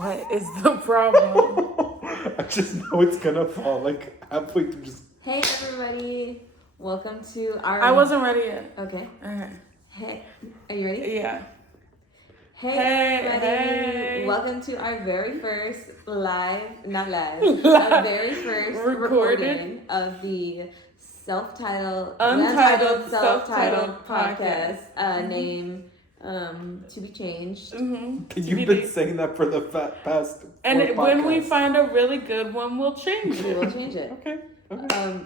What is the problem? I just know it's gonna fall like halfway through. Just Hey everybody, welcome to our. I wasn't ready yet. Okay. Okay. Hey, are you ready? Yeah. Hey, Hey. welcome to our very first our very first Recorded. recording of the Untitled self-titled podcast. podcast. Name to be changed. Mm-hmm. you've been saying that for the past. And when we podcasts. find a really good one, we'll change We it. will change it. Okay.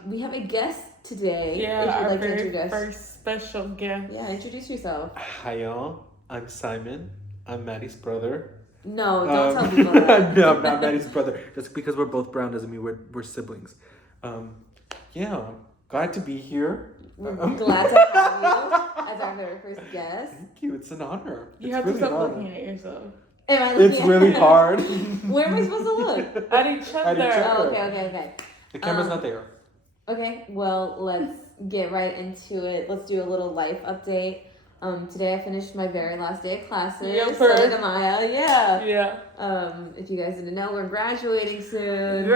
We have a guest today. Yeah, if you'd our like to very introduce. first special guest. Yeah, introduce yourself. Hi y'all. I'm Simon. I'm Maddie's brother. No, don't tell people that. No, I'm not Maddie's brother. Just because we're both brown doesn't mean we're siblings. Yeah, glad to be here. We're glad to have you as our very first guest. Thank you. It's an honor. You It's have really to stop an honor. looking at yourself. Am I looking It's at really hard. Where am I supposed to look? At each other. At each other. Oh, okay. The camera's not there. Okay, well, let's get right into it. Let's do a little life update. Today I finished my very last day of classes. Yep. So did Amaya, yeah. Yeah. If you guys didn't know, we're graduating soon.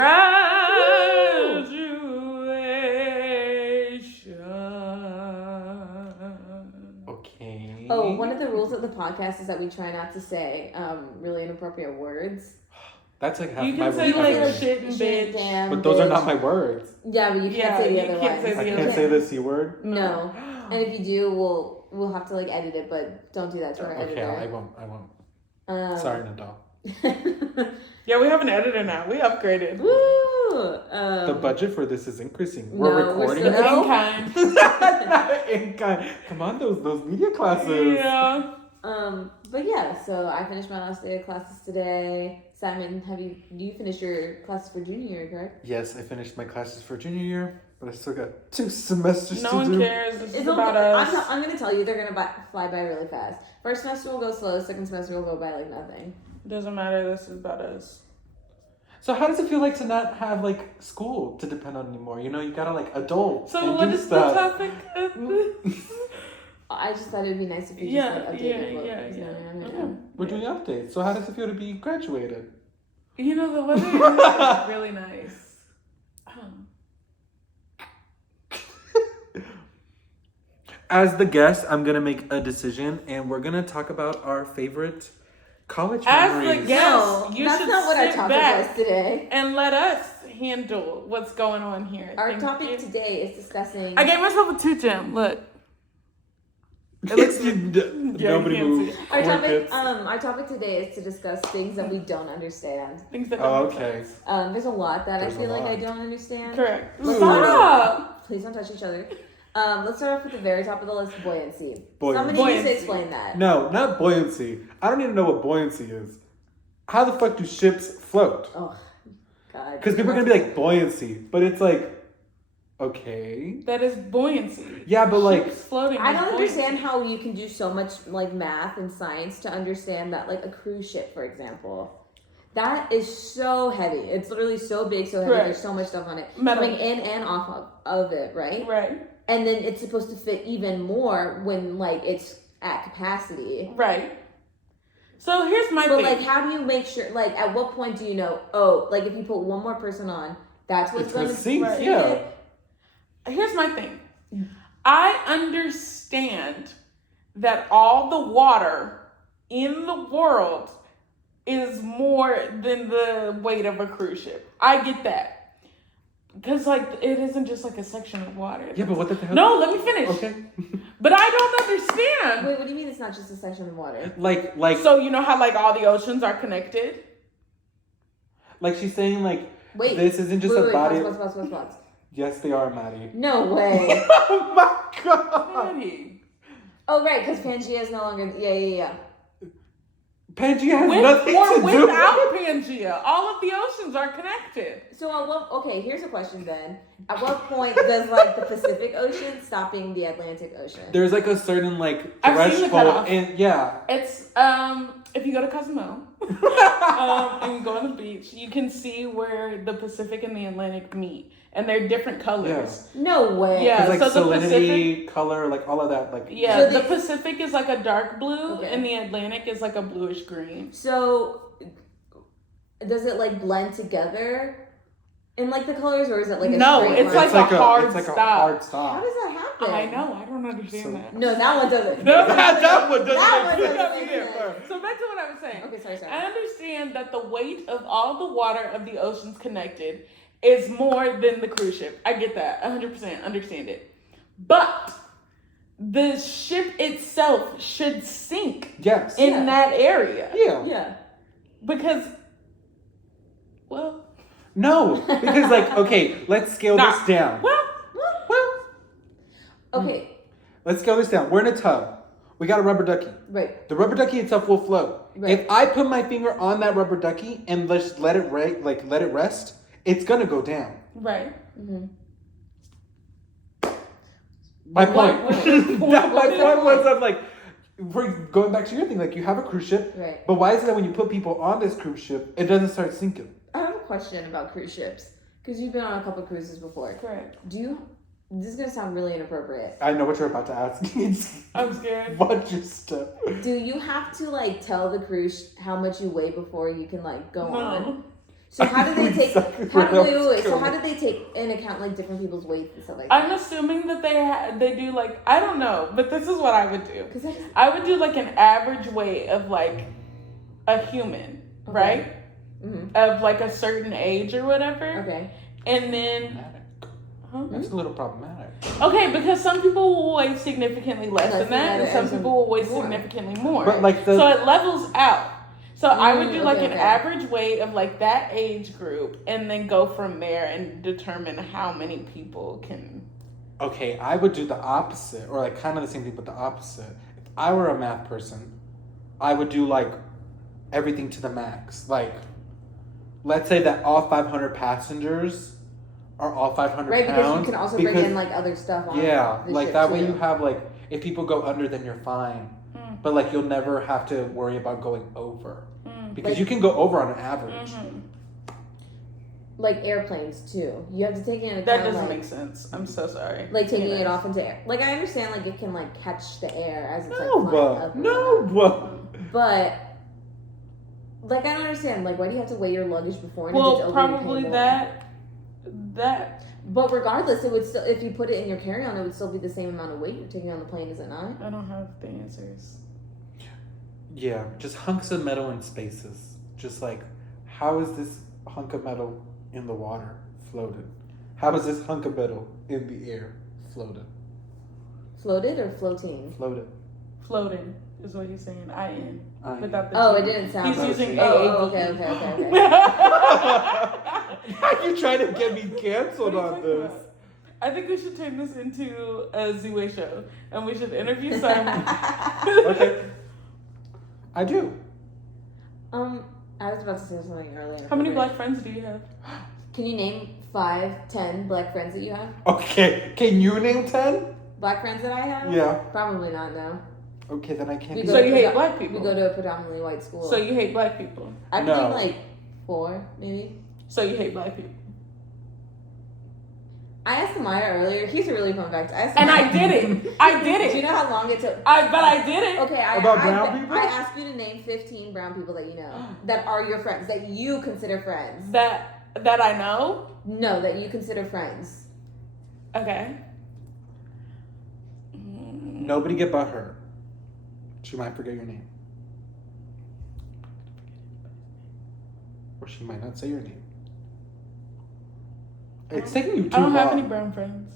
Okay. Oh, one of the rules of the podcast is that we try not to say really inappropriate words. That's like half You my can say like vocabulary. shit and bitch. Damn, But those are bitch. not my words. Yeah, but you can't say the you other can't ones. say I the can't other say the C word. No. And if you do, we'll have to like edit it, but don't do that to our Okay, editor. I won't. Sorry, Nidal. Yeah, we have an editor now. We upgraded. Woo! The budget for this is increasing. We're No, we're recording. still- In kind. Not in kind. Come on, those media classes. Yeah. But yeah, so I finished my last day of classes today. Simon, you finished your classes for junior year, correct? Yes, I finished my classes for junior year, but I still got 2 semesters No to one do. cares. This is It's about only, us. I'm gonna tell you, they're gonna fly by really fast. First semester will go slow. Second semester will go by like nothing. Doesn't matter. This is about us. So how does it feel like to not have like school to depend on anymore? You know, you gotta like adult. So and what do is stuff. the topic of this? I just thought it'd be nice if you Yeah, just like yeah, updated what yeah, was yeah. going on right Okay. now. We're doing updates. So how does it feel to be graduated? You know, the weather is really nice. As the guest, I'm gonna make a decision, and we're gonna talk about our favorite college As the memories. guest, No, you that's should not what our sit topic back was today. and let us handle what's going on here. Our Thank topic you. today is discussing. I gave myself a 2 gem. Look. Nobody you can't moved. see. Our topic today is to discuss things that we don't understand. Things that Oh, don't make okay. sense. There's a lot that There's I feel a like I lot. don't understand. Correct. Let's Stop! Please don't touch each other. Let's start off with the very top of the list, buoyancy. Buoyancy. Somebody needs to Buoyancy. explain that. No, not buoyancy. I don't even know what buoyancy is. How the fuck do ships float? Oh, God. Because people are gonna be like buoyancy, but it's like, okay. That is buoyancy. Yeah, but like, Ships floating. I is don't buoyancy. understand how you can do so much like math and science to understand that like a cruise ship, for example. That is so heavy. It's literally so big, so heavy. Correct. There's so much stuff on it. Metal. Coming in and off of it, right? Right. And then it's supposed to fit even more when like it's at capacity. Right. So here's my But thing. like, how do you make sure? Like, at what point do you know? Oh, like if you put one more person on, that's what's it's going gonna to sink, right. yeah. Here's my thing. I understand that all the water in the world is more than the weight of a cruise ship. I get that. Because, like, it isn't just like a section of water. Yeah, but what the hell? No, let me finish. Okay. But I don't understand. Wait, what do you mean it's not just a section of water? like, So, you know how, like, all the oceans are connected? like she's saying, like, Wait. this isn't just a body. Pause. Yes, they are, Maddie. No way. Oh my god. Maddie. Oh, right, because Pangea is no longer. Yeah. Pangea has With nothing or to do without with Pangea, all of the oceans are connected. So okay, here's a question then. At what point does like the Pacific Ocean stop being the Atlantic Ocean? There's like a certain like I've seen the threshold, cutoff. and yeah. It's if you go to Cozumel and you go on the beach, you can see where the Pacific and the Atlantic meet, and they're different colors. No way. Yeah. It's like so the salinity, color, like all of that, like Yeah, So the the- Pacific is like a dark blue, Okay. and the Atlantic is like a bluish green. So does it like blend together in like the colors, or is it like a No, straight it's line? like a hard it's like stop. a hard How stop. does that happen? I know. I don't understand So- that. No, that one doesn't. No, that one doesn't That one make doesn't sense. make sense. So back to what I was saying. Okay, sorry. I understand that the weight of all the water of the oceans connected is more than the cruise ship. I get that. 100% understand it. But the ship itself should sink Yes. in that area. Yeah. Yeah. Because, well, No, because like, okay, let's scale this down. well, Okay. Let's scale this down. We're in a tub. We got a rubber ducky. Right. The rubber ducky itself will float. Right. If I put my finger on that rubber ducky and just let it let it rest, it's gonna go down. right. Mm-hmm. My What- point. what's your point? My What's your point was point? of like, we're going back to your thing. Like you have a cruise ship, Right. but why is it that when you put people on this cruise ship, it doesn't start sinking? I have a question about cruise ships because you've been on a couple cruises before. Correct. This is gonna sound really inappropriate. I know what you're about to ask. I'm scared. Watch your step. Do you have to like tell the cruise how much you weigh before you can like go on? No. So how do they take? Exactly How, where I was wait. So going. how do they take in account like different people's weights and stuff like that? I'm assuming that they do like, I don't know, but this is what I would do. Because I would do like an average weight of like a human, Okay. right? Mm-hmm. Of like a certain age or whatever. Okay. And then, huh? That's a little problematic. Okay, because some people will weigh significantly less than that, and some people will weigh more. significantly more. But like the So it levels out. So I would do like okay, an okay. average weight of like that age group, and then go from there and determine how many people can. okay, I would do the opposite, or like kind of the same thing, but the opposite. If I were a math person, I would do like everything to the max. Like, let's say that all 500 passengers are all 500 Right, pounds. because you can also bring in like other stuff on. yeah, the like ship, that way too. you have like, if people go under, then you're fine. Mm. But like, you'll never have to worry about going over. Mm. Because Like- you can go over on an average. Mhm. like airplanes too. You have to take into account That doesn't like, make sense. I'm so sorry. like taking You it know. off into air. Like I understand like it can like catch the air as it's No, like flying up. and whatnot. no. But like I don't understand. Like why do you have to weigh your luggage before? And if it's Well, over, you probably can't go? that. But regardless, it would still if you put it in your carry-on, it would still be the same amount of weight you're taking on the plane, is it not? I don't have the answers. Yeah, just hunks of metal in spaces. Just like, how is this hunk of metal in the water floated? How is this hunk of metal in the air floated? Floated or floating? Floated. Floating is what he's saying. IN. I- Without the Oh, T. it didn't sound. He's like using Oh, AAD. okay. You trying to get me canceled What are you on talking this? about? I think we should turn this into a Z-Way show, and we should interview Simon. Okay. I do. I was about to say something earlier. How many but- black friends do you have? Can you name 5, 10 black friends that you have? Okay. Can you name 10? Black friends that I have? Yeah. Probably not. No. Okay, then I can't We be. go So to you hate predo- black We people. go to a predominantly white school. So you hate black people. I can No. name like 4, maybe. So you hate black people. I asked Amaya earlier. Here's a really fun fact. I asked And I Amaya- did it. I did Do you it. know how long it took? But I did it. Okay, About brown people? I asked you to name 15 brown people that you know that are your friends that you consider friends. That I know. No, that you consider friends. Okay. Nobody get but her. She might forget your name. Or she might not say your name. It's taking you too I don't long. have any brown friends.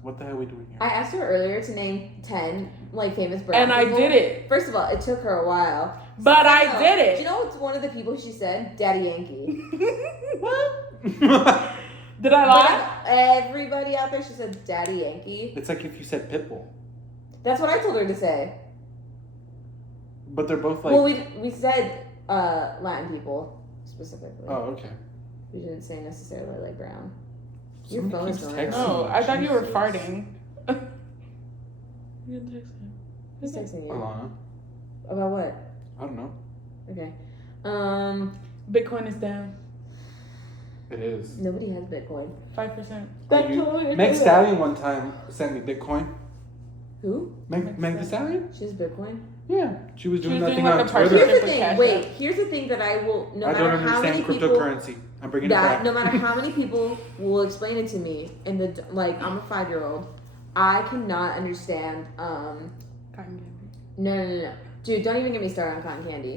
What the hell are we doing here? I asked her earlier to name 10 like famous brown And I people. did it. First of all, it took her a while. But I No. did Do it. you know what's one of the people she said? Daddy Yankee. Did I But lie? everybody out there, she said Daddy Yankee. It's like if you said Pitbull. That's what I told her to say. But they're both like. Well, we said Latin people specifically. Oh, okay. We didn't say necessarily like brown. Somebody phone is keeps going texting off. No, me. I thought you were Jesus. farting. You didn't text me. Who's texting you? Alana. About what? I don't know. Okay. Bitcoin is down It is. Nobody has Bitcoin. 5%. Meg Stallion one time sent me Bitcoin. Who? Meg the Stallion? She has Bitcoin. Yeah, she was doing was that doing thing like on a Twitter. Here's the With thing. Cash Wait, App. here's the thing that I will. No I matter don't how many understand people. cryptocurrency. I'm bringing it back. No matter how many people will explain it to me, and I'm a 5-year-old, I cannot understand. Cotton candy. No, dude, don't even get me started on cotton candy.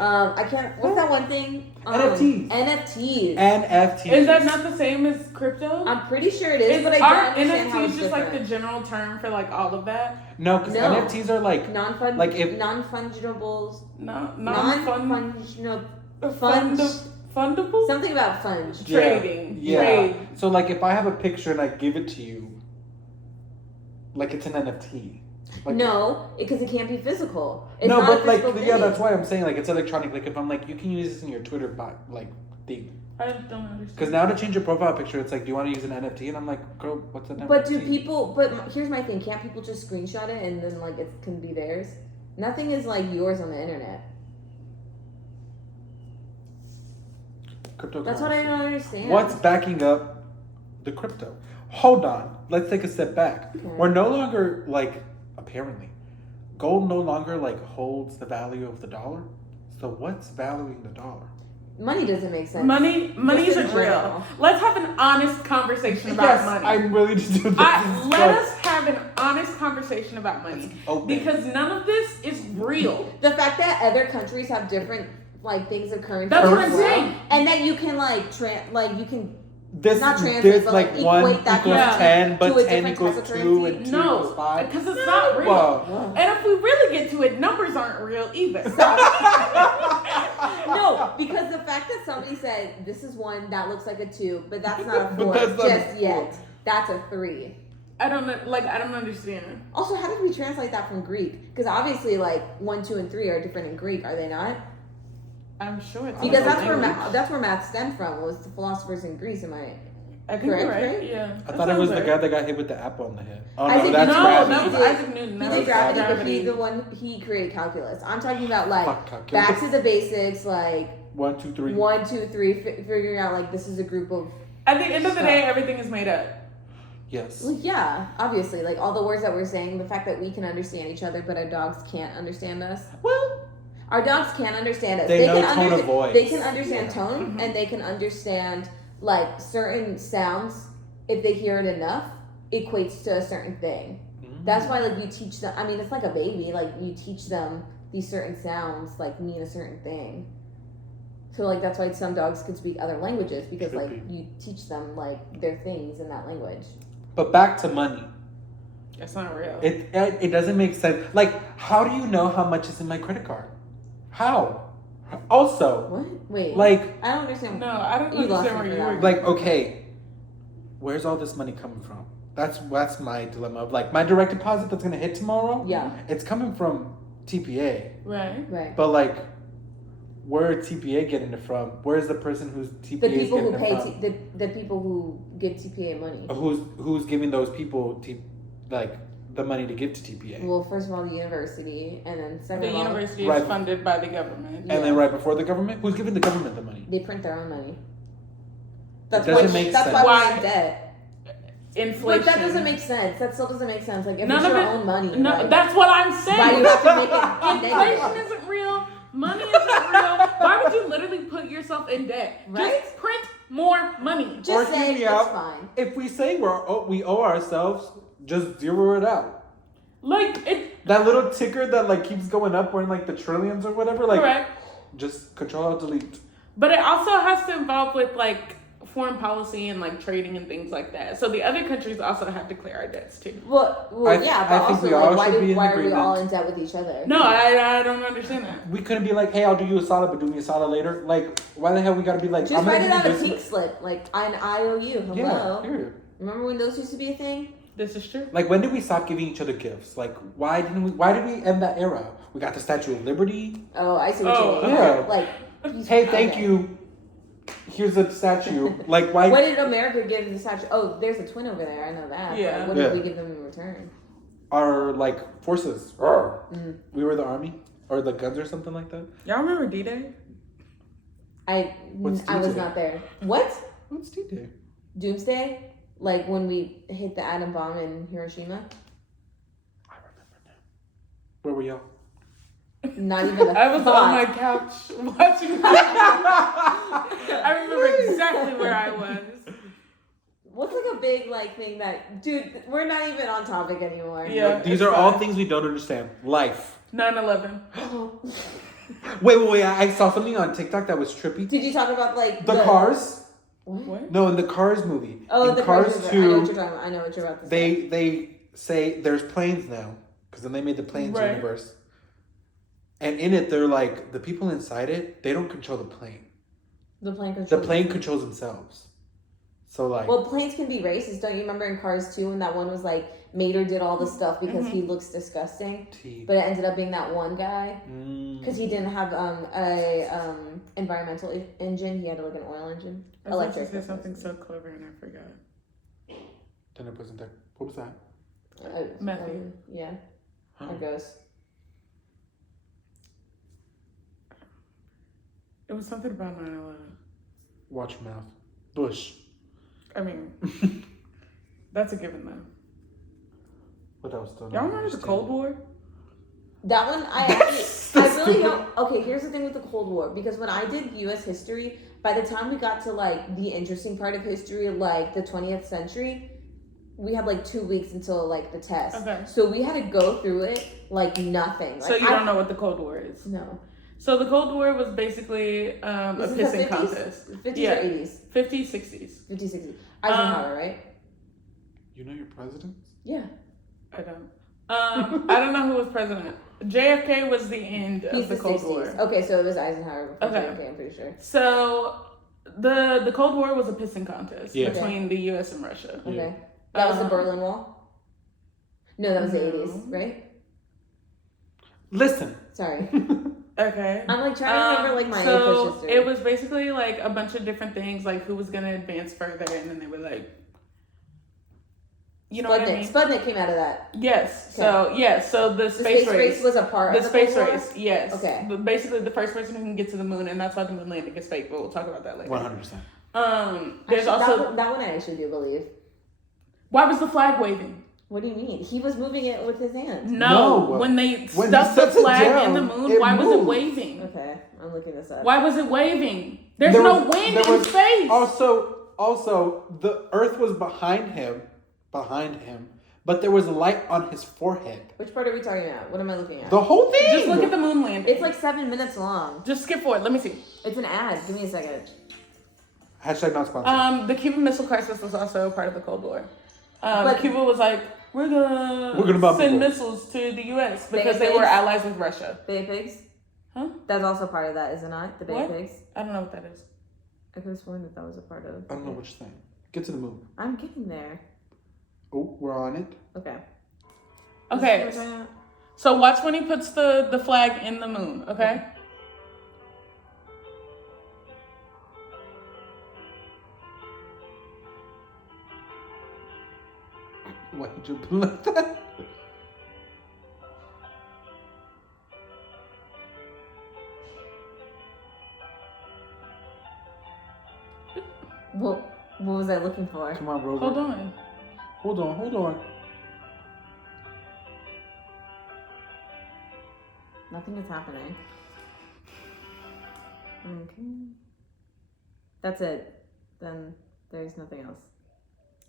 I can't. What's that one thing? NFTs. NFTs. NFTs. Is that not the same as crypto? I'm pretty sure it is, but I Aren't don't understand how it's NFTs just like the different. general term for like all of that? No, because No. NFTs are like non-fungibles. No, Non-fungible. fundable? Something about funge. Trading. Yeah. Trade. So like if I have a picture and I give it to you, like it's an NFT. Like, No, because it can't be physical. It's no, not but a like physical yeah, thing. that's why I'm saying like it's electronic. Like if I'm like you can use this in your Twitter bot like thing. I don't understand. Because now to change your profile picture, it's like, do you want to use an NFT? And I'm like, girl, what's an NFT? But do people? But here's my thing: can't people just screenshot it and then like it can be theirs? Nothing is like yours on the internet. Cryptocurrency. That's what I don't understand. What's backing up the crypto? Hold on. Let's take a step back. Okay. We're no longer like apparently gold no longer like holds the value of the dollar. So what's valuing the dollar? Money doesn't make sense. Money Just isn't in real. general. Let's have an honest conversation about Yes, money. I'm really just doing Let us have an honest conversation about money. open. Because none of this is real. The fact that other countries have different like things of currency. That's what as I'm well, saying. And then you can like you can this not translate, this but, like like, one equate that equals currency 10, but to a 10 different equals type of 2 currency. and 2 No, equals 5. because it's not real. Whoa. And if we really get to it, numbers aren't real either. No, because the fact that somebody said this is one that looks like a 2, but that's not a But 4 that's not a just 4. yet. That's a 3. I don't know. Like, I don't understand. Also, how did we translate that from Greek? Because obviously, like 1, 2, and 3 are different in Greek, are they not? I'm sure it's Because also that's where math stemmed from. Was the philosophers in Greece? Am I? I think you're correct, right. right? Yeah. I thought it was the guy that got hit with the apple on the head. Oh I no, think- that's no, gravity. that was He did- Isaac Newton. He That did was gravity, but he's the one he created calculus. I'm talking about like Fuck calculus. back to the basics, like 1, 2, 3. 1, 2, 3, figuring out like this is a group of. At the end of the day, everything is made up. Yes. Well, yeah, obviously, like all the words that we're saying, the fact that we can understand each other, but our dogs can't understand us. Well, Our dogs can't understand us. They know can tone of voice. They can understand Yeah. tone, Mhm. and they can understand like certain sounds. If they hear it enough, equates to a certain thing. That's why like you teach them. I mean, it's like a baby. Like you teach them these certain sounds like mean a certain thing. So like that's why some dogs can speak other languages because Could like you teach them like their things in that language. But back to money. It's not real. It doesn't make sense. Like, how do you know how much is in my credit card? How? Also, What? Wait. like, I don't understand. No, I don't You lost understand where me you for were. that. like, okay, where's all this money coming from? That's my dilemma of like my direct deposit that's gonna hit tomorrow. Yeah. It's coming from TPA, Right. Right. but like, where is TPA getting it from? Where's the person whose TPA The is people getting who it pay from? the people who give TPA money. Who's giving those people like the money to give to TPA? Well, first of all, the university, and then second The of all, university is Right. funded by the government. And then right before the government, who's giving the government the money? they print their own money. That's doesn't why. make That's sense. why we're in debt. Inflation. But that doesn't make sense. That still doesn't make sense. Like if None it's of your it- own money, No, like, that's what I'm saying. why do you have to make it Inflation negative? isn't real. Money isn't real. Why would you literally put yourself in debt? Right? Just print more money. Just Or say hear me it's out. fine. If we say we owe ourselves, just zero it out. Like it. That little ticker that like keeps going up, or in like the trillions or whatever, like Correct. just Control Alt Delete. But it also has to involve with like foreign policy and like trading and things like that. So the other countries also have to clear our debts too. Well, yeah, but I think also we all like, should be in why are we agreement. all in debt with each other? No, I don't understand that. We couldn't be like, hey, I'll do you a solid, but do me a solid later. Like, why the hell we gotta be like? Just I'm write gonna it give on you a this- pink slip, like an IOU. Hello. Yeah, period. Remember when those used to be a thing? This is true. Like, when did we stop giving each other gifts? Like, why did we end that era? We got the Statue of Liberty. Oh, I see what Oh, you mean. yeah. Like, Hey, thank okay. you. Here's a statue. Like, why? What did America give the statue? Oh, there's a twin over there. I know that. Yeah. But what did we give them in return? Our like forces. Mm. We were the army or the guns or something like that. Y'all remember D-Day? What's I was D-Day? not there. What? What's D-Day? Doomsday? Like when we hit the atom bomb in Hiroshima? I remember now. Where were y'all? Not even a I was thought. on my couch watching. I remember exactly where I was. What's like a big like thing that, dude? We're not even on topic anymore. Yeah, These it's are all fine. things we don't understand. Life. 9/11. Wait. I saw something on TikTok that was trippy. Did you talk about like The Cars? What? No, in the Cars movie. Oh, in the Cars Cars. 2, I know what you're talking about. I know what you're about to say. they say there's planes now. Because then they made the planes Right. universe. And in it, they're like, the people inside it, they don't control the plane. The plane controls. The plane controls themselves. So like... Well, planes can be racist. Don't you remember in Cars 2 when that one was like, Mater did all the stuff because he looks disgusting? But it ended up being that one guy. Because he didn't have a environmental engine. He had like an oil engine. I was Electric. about to say something so clever and I forgot. Then it wasn't that... What was that? Matthew. Yeah. It goes. It was something about 9/11. Watch your mouth. Bush. I mean, that's a given though. But that was still... Y'all remember the Cold War? That one, I really don't. Okay, here's the thing with the Cold War. Because when I did U.S. history, by the time we got to like the interesting part of history, like the 20th century, we had like 2 weeks until like the test. Okay. So we had to go through it like nothing. Like, So you don't know what the Cold War is? No. So the Cold War was basically a pissing contest. 50s Yeah. or 80s? 50s, 60s. 50s, 60s. Eisenhower, right? You know your presidents? Yeah. I don't. I don't know who was president. JFK was the end He's of the the Cold 60s. War. Okay, so it was Eisenhower before Okay. JFK, I'm pretty sure. So the Cold War was a pissing contest between the U.S. and Russia. Okay. Yeah. That was the Berlin Wall? No, that was the 80s, right? Listen. Sorry. Okay. I'm like trying to remember like my so English history. it was basically like a bunch of different things, like who was gonna advance further, and then they were like, you know what I mean? Sputnik came out of that. Yes. Okay. So the The space race was a part of the space Cold War? race. Yes. Okay. But basically, the first person who can get to the moon, and that's why the moon landing is fake. But we'll talk about that later. 100%. There's Actually, also that one I actually do believe. why was the flag waving? What do you mean? He was moving it with his hand. No, when they stuck the sets it flag in the down, moon, it why was it moved. waving? Okay, I'm looking this up. Why was it waving? There's no wind in space. Also, the Earth was behind him, but there was a light on his forehead. Which part are we talking about? What am I looking at? The whole thing. Just look at the moon landing. It's like 7 minutes long. Just skip forward. Let me see. It's an ad. Give me a second. Hashtag not sponsored. The Cuban Missile Crisis was also a part of the Cold War. But- Cuba was like, we're gonna bomb send people. missiles to the U.S. because Bay they were Pigs? allies with Russia. Bay Pigs? Huh? That's also part of that, is it not? The Bay What? Pigs? I don't know what that is. I could have sworn that was a part of. I don't know what you're saying. Get to the moon. I'm getting there. Oh, we're on it. Okay. Okay. Is this what we're talking about? So watch when he puts the flag in the moon, okay? Why you jumping like that? What was I looking for? Come on, Rover. Hold on. Hold on. Nothing is happening. Okay. That's it. Then there's nothing else.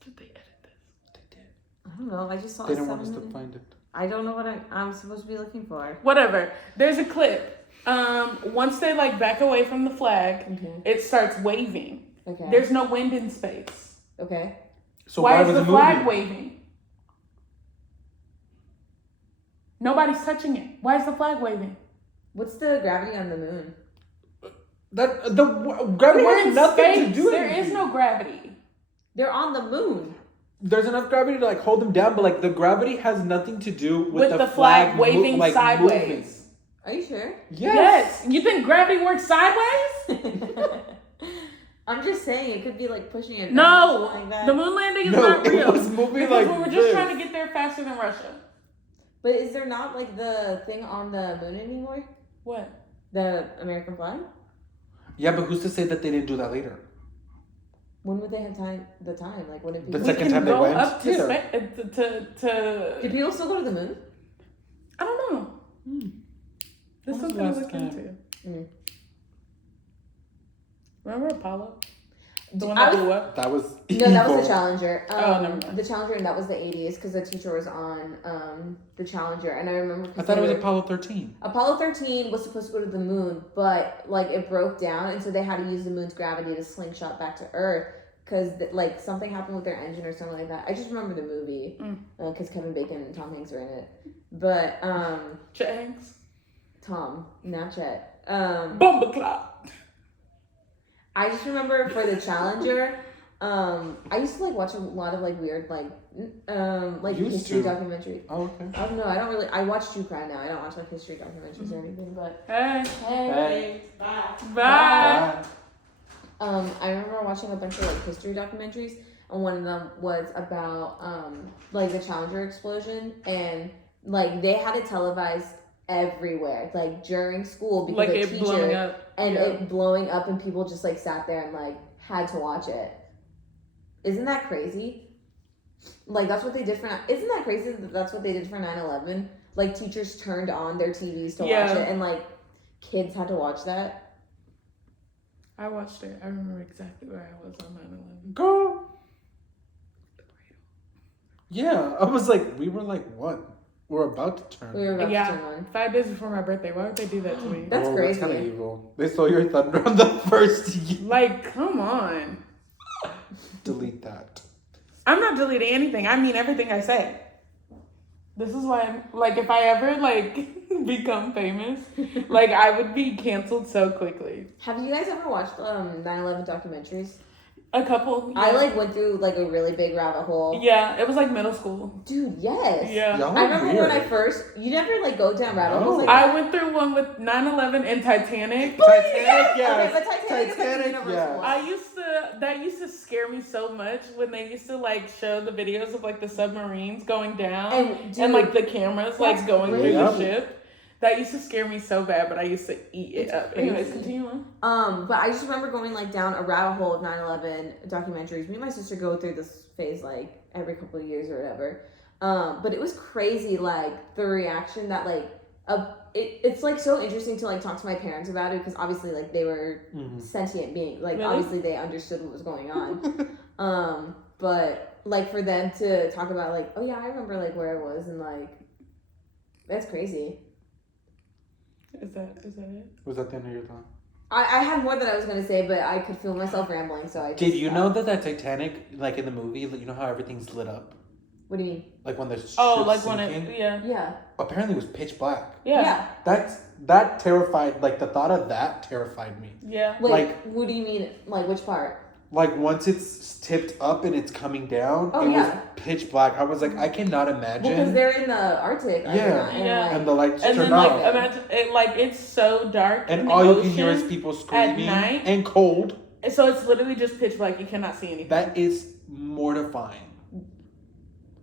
Did they edit this? They did. I don't know. I just saw They a don't want us 7 to minute. find it. I don't know what I'm supposed to be looking for. Whatever. There's a clip. Once they like back away from the flag, Okay. it starts waving. Okay. There's no wind in space. Okay. So why is was the it flag moving? waving? Nobody's touching it. Why is the flag waving? What's the gravity on the moon? Gravity We're has in nothing space. to do with There it. is no gravity. They're on the moon. There's enough gravity to like hold them down, but like the gravity has nothing to do With the the flag waving like, sideways. moving. Are you sure? Yes. You think gravity works sideways? I'm just saying it could be like pushing it. No. Like that. The moon landing is No, not it real. was moving because like we were just this. trying to get there faster than Russia. But is there not like the thing on the moon anymore? What? The American flag? Yeah, but who's to say that they didn't do that later? When would they have the time? Like when did The people? second we can time they go went? up to, Yeah. Do people still go to the moon? I don't know. This is When was something the to look last into. Mm. Remember Apollo? The one I that was- blew up? That was No, that was evil. the Challenger. Oh, never mind. The Challenger, and that was the 80s because the teacher was on the Challenger, and I remember. I thought it was Apollo 13. Apollo 13 was supposed to go to the moon, but like it broke down, and so they had to use the moon's gravity to slingshot back to Earth because like something happened with their engine or something like that. I just remember the movie because Kevin Bacon and Tom Hanks were in it, but Chet Hanks? Tom, not Chet. Bumbleclot. I just remember for the Challenger, I used to like watch a lot of like weird like history documentaries. Oh, okay. I don't know. I don't really. I watch true crime now. I don't watch like history documentaries or anything. But Hey. bye. Bye. I remember watching a bunch of like history documentaries, and one of them was about like the Challenger explosion, and like they had it televised everywhere, like during school because Like the it teacher blowing up. and Yeah. it blowing up, and people just like sat there and like had to watch it. Isn't that crazy? Like that's what they did for. Isn't that crazy that that's what they did for 9/11? Like teachers turned on their TVs to watch it, and like kids had to watch that. I watched it. I remember exactly where I was on 9/11. Girl. Yeah, I was like, we were like, what? We're about to turn. We were about Yeah. to turn on. 5 days before my birthday. Why would they do that to me? That's crazy. That's kind of evil. They stole your thunder on the first year. Like, come on. Delete that. I'm not deleting anything. I mean everything I say. This is why I'm like, if I ever like become famous, like I would be canceled so quickly. Have you guys ever watched 9/11 documentaries? A couple. Yeah. I like went through like a really big rabbit hole. Yeah, it was like middle school. Dude, yes. Yeah. Y'all I are remember weird. when I first. You never like go down rabbit No. holes like I that? went through one with 9/11 and Titanic. Titanic, Okay, yes. but Titanic is like Titanic, universal. yes. That used to scare me so much when they used to like show the videos of like the submarines going down and like the cameras like that's going through crazy. the ship. That used to scare me so bad, but I used to eat it up. Anyways, continue on. But I just remember going like down a rabbit hole of 9/11 documentaries. Me and my sister go through this phase like every couple of years or whatever. But it was crazy, like the reaction that like it's like so interesting to like talk to my parents about it because obviously like they were sentient beings, like Really? obviously they understood what was going on. But like for them to talk about like, oh yeah, I remember like where I was and like that's crazy. Is that it? Was that the end of your thought? I had more that I was gonna say, but I could feel myself rambling, so I just Did you know stopped. that Titanic, like in the movie, like, you know how everything's lit up? What do you mean? Like when the ship's Like sinking? when it, yeah. Yeah. Apparently it was pitch black. Yeah. That terrified, like the thought of that terrified me. Yeah. Wait, Like- what do you mean? Like which part? Like once it's tipped up and it's coming down, Oh, it was yeah. pitch black. I was like, I cannot Well, because imagine. they're in the Arctic. are they Yeah. not? And, Yeah. like, And the lights And turn then like off. imagine it like it's so dark in And the all you ocean, can hear is people screaming night. and cold. So it's literally just pitch black. You cannot see anything. That is mortifying.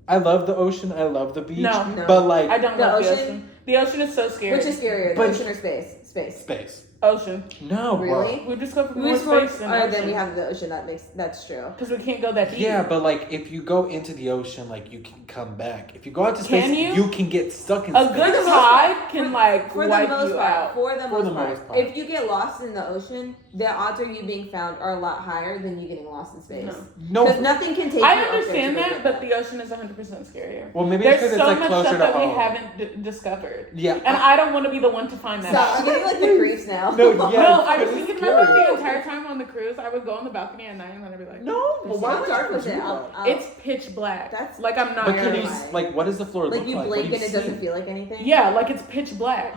I love the ocean. I love the beach. No. But like I don't The love the ocean? ocean. The ocean is so scary. which is scarier, the But- ocean or space? Space. space. Ocean. No, Really? We just go for We more just space than then ocean. we have the ocean. That's true. Because we can't go that deep. Yeah, but like if you go into the ocean, like you can come back. If you go out to space, Can you? can get stuck in A space. good most tide part- can like For the wipe most you part, out. for the most part, if you get lost in the ocean, the odds of you being found are a lot higher than you getting lost in space. No. Because nothing can take I you up there understand to go that, get but there. the ocean is 100% scarier. Well, maybe There's it's because so it's like much closer stuff to that we home. haven't discovered. Yeah. And I don't want to be the one to find that So out. I'm getting like the creeps now. No, yeah. No, I was it's thinking scary. about the entire time on the cruise. I would go on the balcony at night and I'd be like, No, but why How would dark you was do it? that? it's pitch black. That's- like I'm not But can you gonna lie. like what does the floor like look you like? blink What and do it you doesn't see? feel like anything. Yeah, like it's pitch black.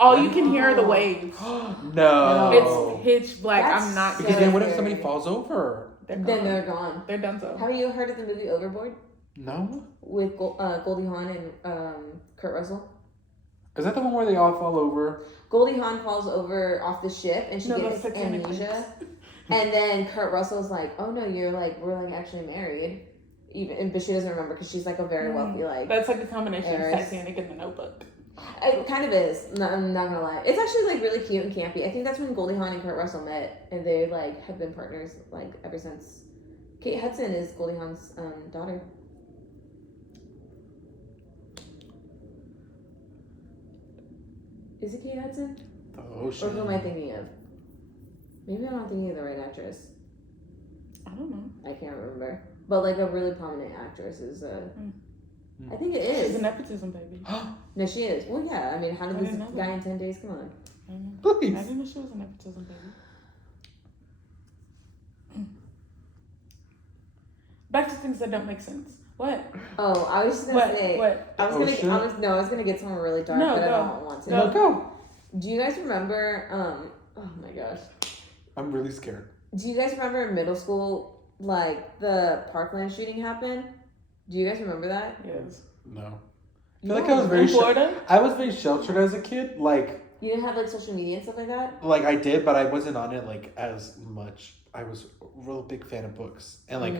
All you can hear are the waves. No. It's pitch black. That's I'm not Because gonna. then what if scary. somebody falls over? They're Then gone. they're gone. They're done so. Have you heard of the movie Overboard No. with Goldie Hawn and Kurt Russell? Is that the one where they all fall over? Goldie Hawn falls over off the ship and she No, gets that's Titanic. amnesia. And then Kurt Russell's like, "Oh no, we're like actually married," but she doesn't remember because she's like a very wealthy like. That's like a combination of Heiress. Titanic and The Notebook. It kind of is. I'm not gonna lie. It's actually like really cute and campy. I think that's when Goldie Hawn and Kurt Russell met, and they like have been partners like ever since. Kate Hudson is Goldie Hawn's daughter. Is it Kate Hudson? The Or ocean. who am I thinking of? Maybe I'm not thinking of the right actress. I don't know. I can't remember. But like a really prominent actress is. I think it She's is. a nepotism baby. No, she is. Well, yeah. I mean, how I did this didn't know guy that. in 10 days? Come on. I don't know. I Please. didn't know she was a nepotism baby. Back to things that don't make sense. What? Oh, I was just gonna say. What? I was Ocean? I was gonna get somewhere really dark, No, but I go. don't want to. No, go. Do you guys remember? Oh my gosh. I'm really scared. Do you guys remember in middle school, like the Parkland shooting happened? Do you guys remember that? Yes. No. I You feel like don't I was very In Florida? I was very sheltered as a kid. Like You didn't have like social media and stuff like that? I did, but I wasn't on it like as much. I was a real big fan of books, and like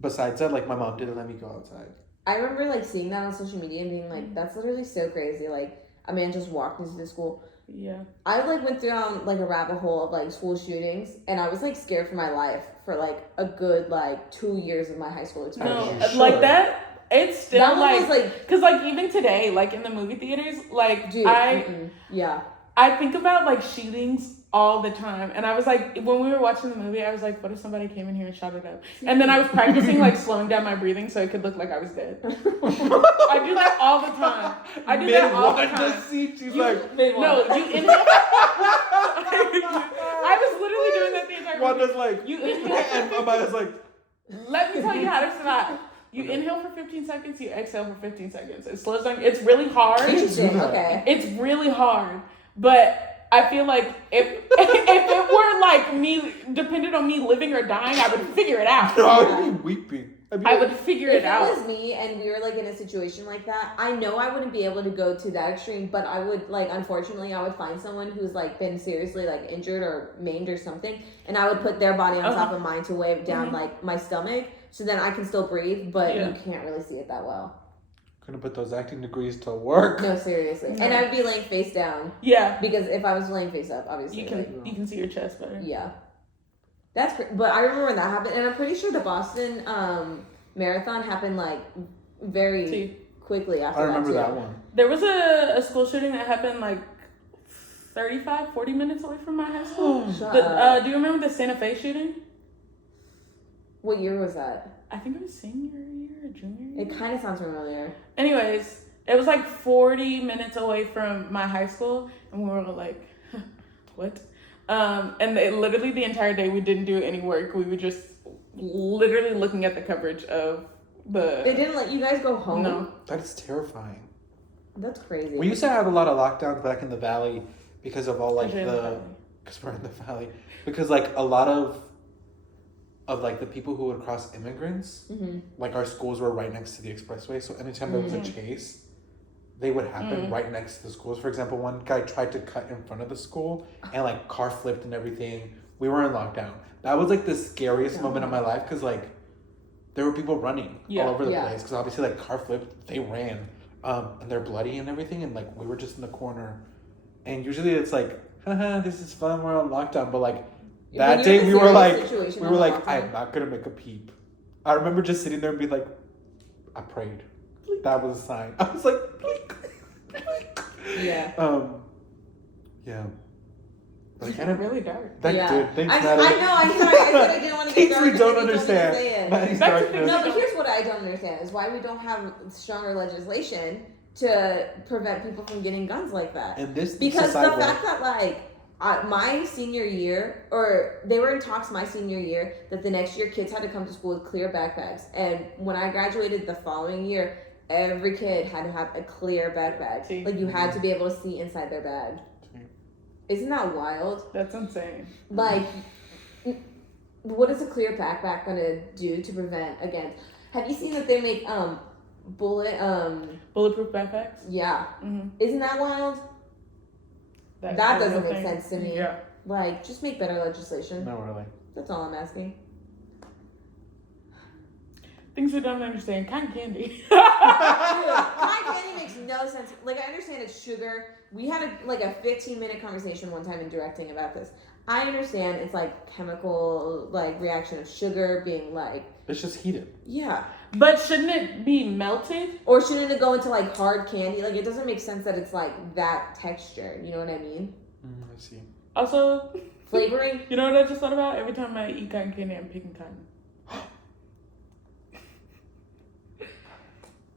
besides that, like my mom didn't let me go outside. I remember like seeing that on social media and being like, that's literally so crazy. Like a man just walked into the school. Yeah. I like went down like a rabbit hole of like school shootings, and I was like scared for my life for like a good like 2 years of my high school experience. No, Sure. like that. It's still That one like, was like, cause like even today, like in the movie theaters, like dude, yeah. I think about like shootings all the time, and I was like, when we were watching the movie, I was like, what if somebody came in here and shot it up? And then I was practicing like slowing down my breathing so it could look like I was dead. I do that all the time. I do that all the time. She's You- like, No, you inhale. I was literally doing that the entire movie. Wanda's like, You inhale. and Amaya's like, Let me tell you how to survive. You inhale for 15 seconds, you exhale for 15 seconds. It slows down. It's really hard. Interesting. Okay. It's really hard. But I feel like if it were like me, depended on me living or dying, I would figure it out. I would be weeping. I would figure If it out. it was me and we were like in a situation like that, I know I wouldn't be able to go to that extreme, but I would like, unfortunately, I would find someone who's like been seriously like injured or maimed or something, and I would put their body on top of mine to weigh down like my stomach, so then I can still breathe, but you can't really see it that well. Gonna put those acting degrees to work. No, seriously. And I'd be laying face down. Yeah. Because if I was laying face up, obviously. You can see your chest better. Yeah. But I remember when that happened, and I'm pretty sure the Boston marathon happened like very quickly after I that. remember too. that one. There was a school shooting that happened like 35, 40 minutes away from my high school. Shut up. Do you remember the Santa Fe shooting? What year was that? I think it was senior year or junior year. It kind of sounds familiar. Anyways, it was like 40 minutes away from my high school, and we were like, what? And literally the entire day we didn't do any work. We were just literally looking at the coverage of the... They didn't let you guys go home? No. That is terrifying. That's crazy. We used to have a lot of lockdowns back in the valley because of all like Because we're in the valley. Because like a lot of like the people who would cross immigrants, like our schools were right next to the expressway. So anytime there was a chase, they would happen right next to the schools. For example, one guy tried to cut in front of the school and like car flipped and everything. We were in lockdown. That was like the scariest moment of my life because like there were people running all over the place because obviously like car flipped, they ran, and they're bloody and everything, and like we were just in the corner. And usually it's like, haha, this is fun, we're on lockdown, but like that day we were like, I'm not gonna make a peep. I remember just sitting there and being like, I prayed. That was a sign. I was like, yeah. Yeah. It's kind really dark. That did. Thanks, I Maddie. know. I said I didn't want to get Things dark. we don't because you understand. told me to say it. Maddie's Back to darkness. No, but here's what I don't understand is why we don't have stronger legislation to prevent people from getting guns like that. And this Because society, the fact that like my senior year, or they were in talks my senior year, that the next year kids had to come to school with clear backpacks. And when I graduated the following year, every kid had to have a clear backpack. Like you had to be able to see inside their bag. Isn't that wild? That's insane. Like, what is a clear backpack gonna do to prevent against? Have you seen that they make Bulletproof backpacks? Yeah. Mm-hmm. Isn't that wild? That doesn't make sense to me. Yeah. Like, just make better legislation. No, really. That's all I'm asking. Things we don't understand. Cotton candy. Dude, cotton candy makes no sense. Like, I understand it's sugar. We had a 15-minute conversation one time in directing about this. I understand it's like chemical like reaction of sugar being like. It's just heated. Yeah. But shouldn't it be melted? Or shouldn't it go into like hard candy? Like, it doesn't make sense that it's like that texture. You know what I mean? I see. Also, Flavoring. you know what I just thought about? Every time I eat cotton candy, I'm picking cotton.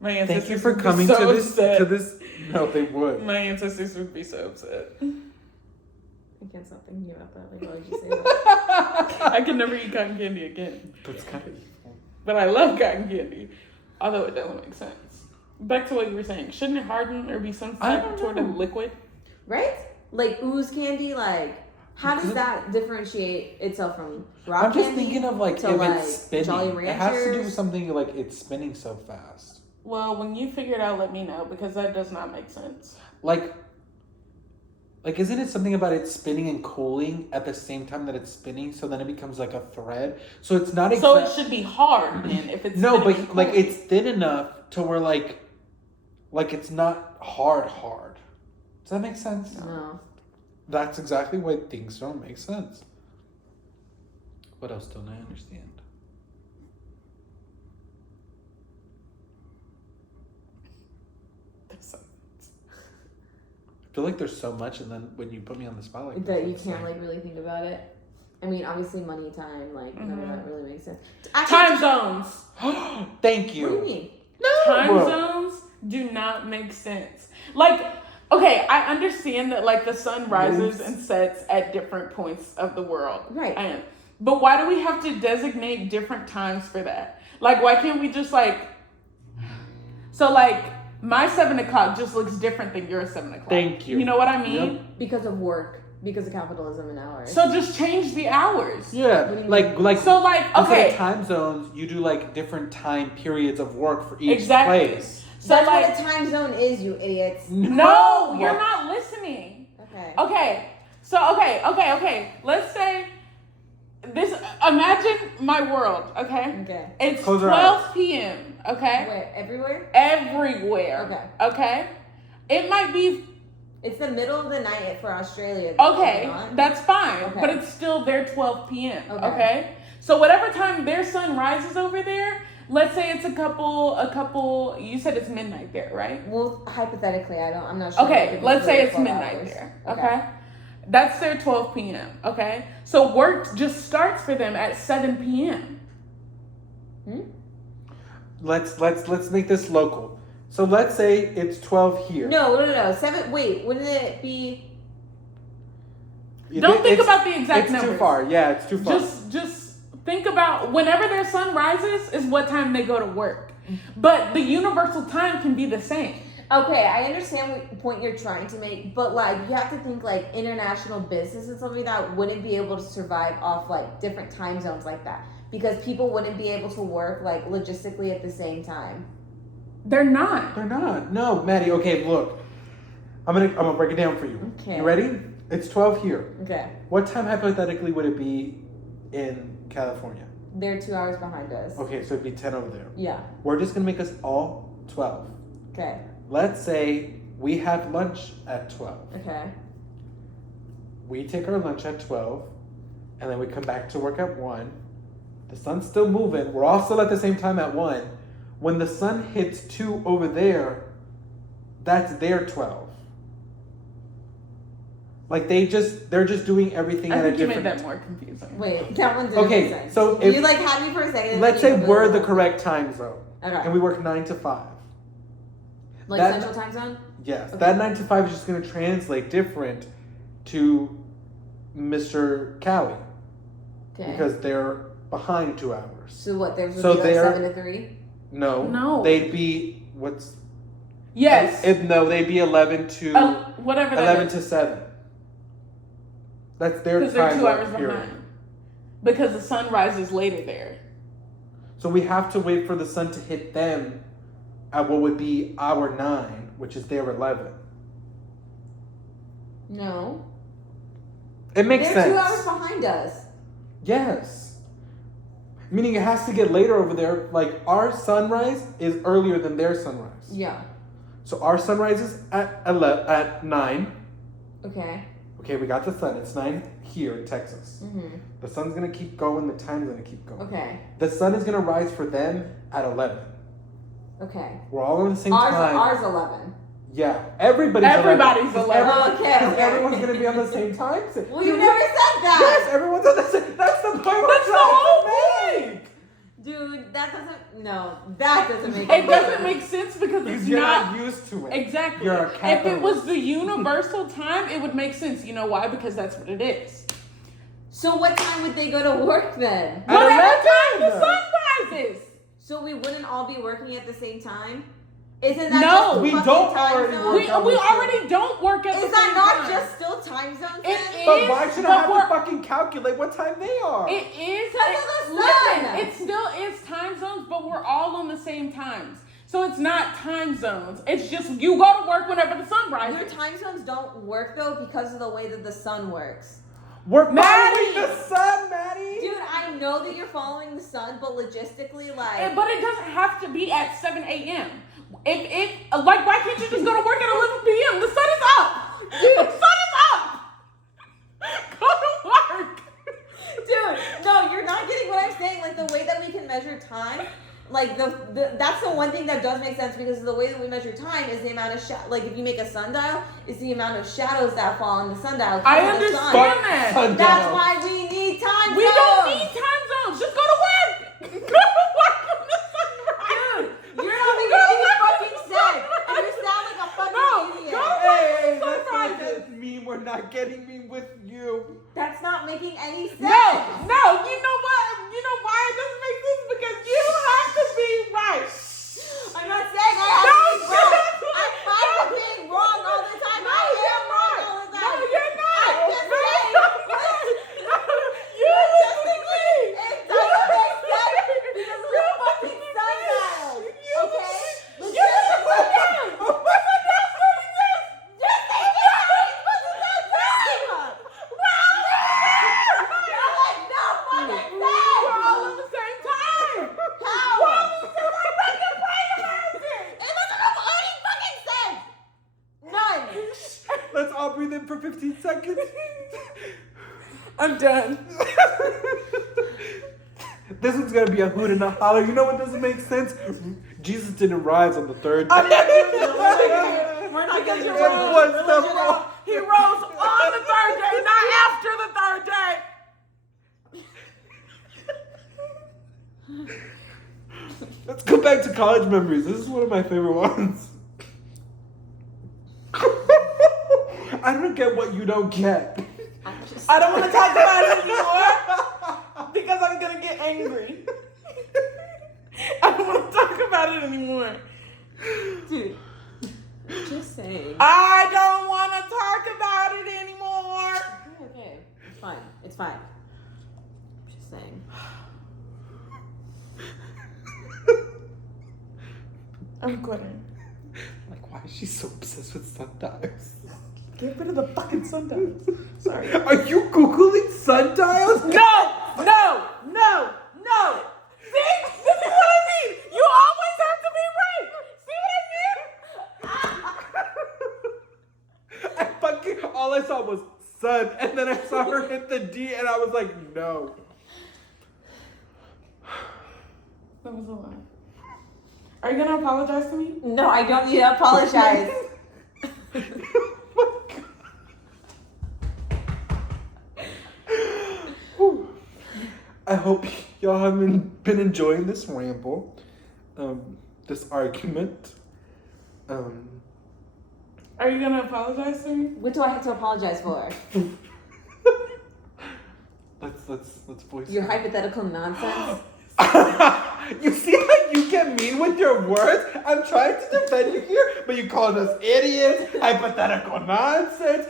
My ancestors Thank you for would be coming so to this. upset. To this. No, they would. My ancestors would be so upset. I can't stop thinking about that. Like, why would you say that? I can never eat cotton candy again. That's kind of evil. But I love cotton candy, although it doesn't make sense. Back to what you were saying. Shouldn't it harden or be some type sort of liquid? Right? Like ooze candy, like how does that differentiate itself from rock I'm just candy thinking of like to, if like, it's spinning. Jolly It has to do Ranchers? with something like it's spinning so fast. Well, when you figure it out, let me know, because that does not make sense. Like isn't it something about it spinning and cooling at the same time that it's spinning, so then it becomes like a thread? So it's not So it should be hard then if it's no, spinning and but like cooling. it's thin enough to where like it's not hard. Does that make sense? No. That's exactly why things don't make sense. What else don't I understand? I feel like there's so much, and then when you put me on the spot like That this, you it's can't like- like really think about it. I mean, obviously money, time, like none of that really makes sense. Time zones. Thank you. What do you mean? Time zones do not make sense. Like, okay, I understand that like the sun rises and sets at different points of the world. Right. But why do we have to designate different times for that? Like, why can't we just like, so like my 7 o'clock just looks different than your 7 o'clock. Thank you. You know what I mean? Yep. Because of work, because of capitalism and hours. So just change the hours. Yeah, What do you like So like, instead okay. of time zones, you do like different time periods of work for each Exactly. place. So That's like, what a time zone is, you idiots. no, you're not listening. Okay. Okay. So okay. Let's say this. Imagine my world. Okay. Okay. It's Close our 12 p.m. Okay. Where? Everywhere? Everywhere. Okay. It might be It's the middle of the night for Australia. okay. Not. That's fine, Okay. but it's still their 12 p.m. Okay. Okay. So whatever time their sun rises over there, let's say it's a couple. You said it's midnight there, right? Well, hypothetically, I'm not sure. Okay, if let's say really it's 12 midnight hours. there. Okay. That's their 12 p.m. Okay. So work just starts for them at 7 p.m. Let's make this local. So let's say it's 12 here. No. 7. Wait, wouldn't it be? Don't think It's- about the exact It's numbers. too far. Yeah, it's too far. Just think about whenever their sun rises is what time they go to work. But the universal time can be the same. Okay, I understand what point you're trying to make, but like you have to think like international business and something like that wouldn't be able to survive off like different time zones like that because people wouldn't be able to work like logistically at the same time. They're not. They're not. No, Maddie. Okay, look. I'm gonna break it down for you. Okay. You ready? It's 12 here. Okay, What time hypothetically would it be in California? they're 2 hours behind us. Okay, so it'd be 10 over there. Yeah. We're just gonna make us all 12. Okay. Let's say we have lunch at 12. Okay. We take our lunch at 12, and then we come back to work at 1. The sun's still moving. We're all still at the same time at 1. When the sun hits 2 over there, that's their 12. Like they're just doing everything I at a think you made different. that more confusing. Wait, that one didn't Okay, make sense. so if- you like had me for a second. Let's and say then you we're the moved. correct time zone, Okay. and we work 9 to 5. Like that- Central Time Zone. Yes, Okay. that 9 to 5 is just going to translate different to Mr. Callie Okay. because they're behind 2 hours. So what? Theirs would So be like they're- 7 to 3. No. They'd be what's Yes. no, they'd be 11 to Whatever that 11 is. to 7. That's their Because they're time 2 hours zone period. behind. Because the sun rises later there. So we have to wait for the sun to hit them at what would be our 9, which is their 11. No. It makes They're sense. 2 hours behind us. Yes. Meaning it has to get later over there. Like, our sunrise is earlier than their sunrise. Yeah. So our sunrise is at 9. Okay. Okay, we got the sun. It's 9 here in Texas. Mm-hmm. The sun's going to keep going. The time's going to keep going. Okay. The sun is going to rise for them at 11. Okay. We're all on the same time. Ours 11. Yeah, everybody's 11. 11. Oh, okay. Everyone's going to be on the same time. Well, you never said that. Yes, everyone's on the same. That's the point. That's the whole thing. Dude, that doesn't make It doesn't make sense because it's You're not used to it. exactly. You're a If capitalist. it was the universal time, it would make sense. You know why? Because that's what it is. So what time would they go to work then? Whatever time the sun rises. So we wouldn't all be working at the same time? Isn't that No, just we fucking don't time already zone? work We already don't work at the Is same that not time. just still time zones? It then? is. But why should but I have we're- to fucking calculate what time they are? It is. Because of the Listen, sun. it still is time zones, but we're all on the same times. So it's not time zones. It's just you go to work whenever the sun Your rises. time zones don't work though because of the way that the sun works. We're Maddie! following the sun, Maddie. Dude, I know that you're following the sun, but logistically, like... But it doesn't have to be at 7 a.m. Like, why can't you just go to work at 11 p.m.? The sun is up. The sun is up. Go to work. Dude, no, you're not getting what I'm saying. Like, the way that we can measure time, like, that's the one thing that does make sense because the way that we measure time is the amount of, like, if you make a sundial, it's the amount of shadows that fall on the sundial. I because of the sun. understand that. Sundial. That's why we need time We zones. don't need time zones. Just go to work. Go to work when the sun rises. Dude, you're not making any fucking sense. And you sound like a fucking idiot. go Hey, when the let's sun not rises. get mean. We're not getting mean with you. That's not making any sense. No, you know what? You know why it doesn't make sense? Because you have to be right. I'm not saying I have to be wrong. I'm fine with being wrong all the time. I am wrong all the time. No, you're not. I'm just No, saying. you Logistically, it doesn't make sense because of the fucking sundial. Okay? Let's all breathe in for 15 seconds. I'm done. This one's gonna be a hoot and a holler. You know what doesn't make sense? Jesus didn't rise on the third day. We're not getting it wrong. What's the wrong? He rose on the third day, not after the third day. Let's go back to college memories. This is one of my favorite ones. I don't get what you don't get. I don't want to talk about it anymore because I'm gonna get angry. I don't want to talk about it anymore. Dude, just saying. I don't want to talk about it anymore. Okay, it's fine. It's fine. Just saying. I'm quitting. Like, why is she so obsessed with sundials? Get rid of the fucking sundials. Sorry. Are you Googling sundials? No! See? This is what I mean. You always have to be right. See what I mean? I fucking, all I saw was sun, and then I saw her hit the D, and I was like, no. That was a lie. Are you gonna apologize to me? No, I don't need to apologize. I hope y'all haven't been enjoying this ramble, this argument. Are you gonna apologize to me? What do I have to apologize for? Let's voice Your it. hypothetical nonsense? You see how you get mean with your words? I'm trying to defend you here, but you called us idiots, hypothetical nonsense,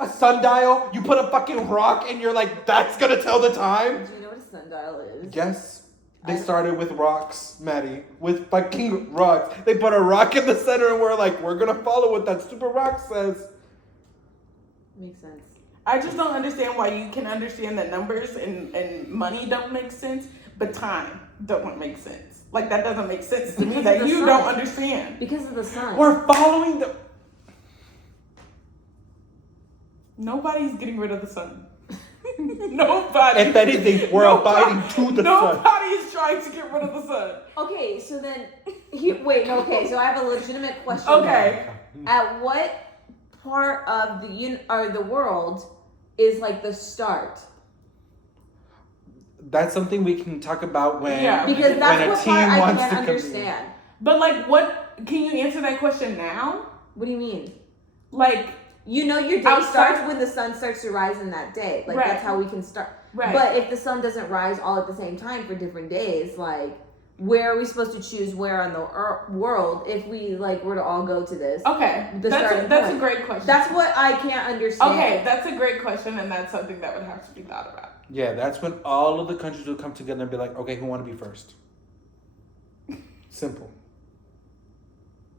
a sundial. You put a fucking rock and you're like, that's gonna tell the time? Do you know what a sundial is? Yes. They started with rocks, Maddie. With fucking rocks. They put a rock in the center and we're like, we're gonna follow what that stupid rock says. Makes sense. I just don't understand why you can understand that numbers and money don't make sense, but time doesn't make sense. Like, that doesn't make sense to me Because that of the you sun. don't understand. Because of the sun. We're following the... Nobody's getting rid of the sun. Nobody. If anything, we're abiding to the sun. Nobody is trying to get rid of the sun. Okay, so then, so I have a legitimate question. Okay. At what part of the world is like the start? That's something we can talk about when Because that's when a what team part I wants can't to come in. understand. But, like, what... Can you answer that question now? What do you mean? Like... You know your day Outside- starts when the sun starts to rise in that day. Like, Right. that's how we can start. Right. But if the sun doesn't rise all at the same time for different days, like, where are we supposed to choose where on the world if we, like, were to all go to this? Okay. That's a great question. That's what I can't understand. Okay, that's a great question, and that's something that would have to be thought about. Yeah, that's when all of the countries will come together and be like, okay, who want to be first? Simple.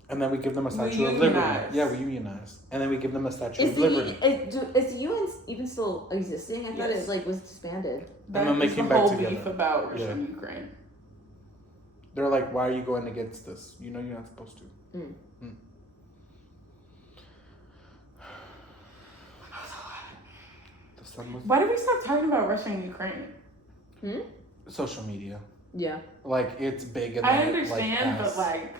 And then we give them a Statue of Liberty. Yeah, we unionize. And then we give them a Statue of Liberty. Is the UN even still existing? I thought Yes. it like was disbanded. That then they is came the back whole together. beef about Russia and Ukraine. They're like, why are you going against this? You know you're not supposed to. The sun was Why did we stop talking about Russia and Ukraine? social media. Yeah. Like, it's big and I then understand, but like,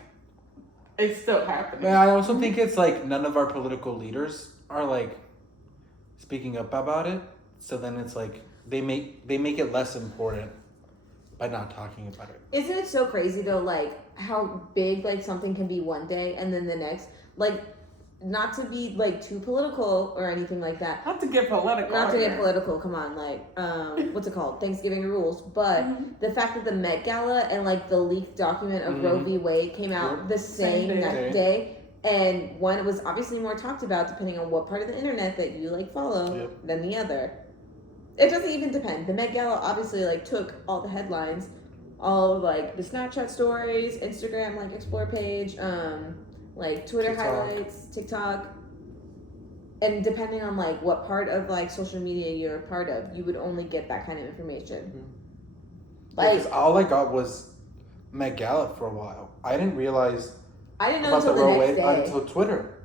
it's still happening. But I also think it's like none of our political leaders are like speaking up about it. So then it's like they make it less important by not talking about it. Isn't it so crazy though, like how big like something can be one day and then the next, like, not to be like too political or anything like that. Not to get political. Come on, like, what's it called? Thanksgiving rules. But the fact that the Met Gala and like the leaked document of Roe v. Wade came out the same day, and one was obviously more talked about depending on what part of the internet that you like follow than the other. It doesn't even depend. The Met Gala obviously like took all the headlines, all of like the Snapchat stories, Instagram like explore page, like Twitter highlights, TikTok, and depending on like what part of like social media you're a part of, you would only get that kind of information. Like, all I got was Met Gala for a while. I didn't realize I didn't know about the until the Roe next Wade day. until Twitter.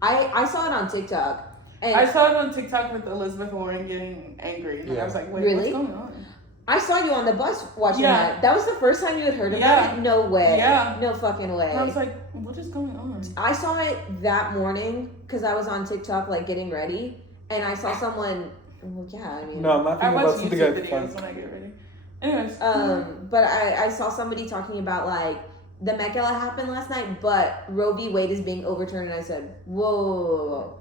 I saw it on TikTok. And I saw it on TikTok with Elizabeth Warren getting angry, and I was like, "Wait, Really? what's going on?" I saw you on the bus watching that. That was the first time you had heard about it? No way. Yeah. No fucking way. And I was like, "What is going on?" I saw it that morning because I was on TikTok like getting ready, and I saw someone. Well, yeah, I mean. No, I'm not I thinking watch about something YouTube I videos when I get ready. Anyways. But I saw somebody talking about like the Met Gala happened last night, but Roe v. Wade is being overturned, and I said, whoa.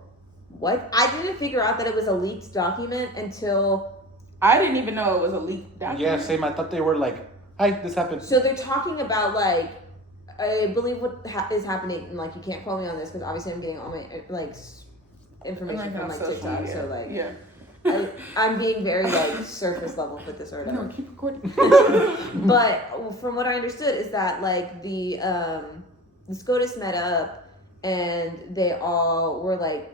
What? I didn't figure out that it was a leaked document until... I didn't even know it was a leaked document. Yeah, same. I thought they were like, hi, this happened. So they're talking about, like, I believe what is happening, and, like, you can't quote me on this, because obviously I'm getting all my, like, information from, like, TikTok, media. So, like... Yeah. I'm being very, like, surface level with this or whatever. No, keep recording. But from what I understood is that, like, the SCOTUS met up, and they all were, like,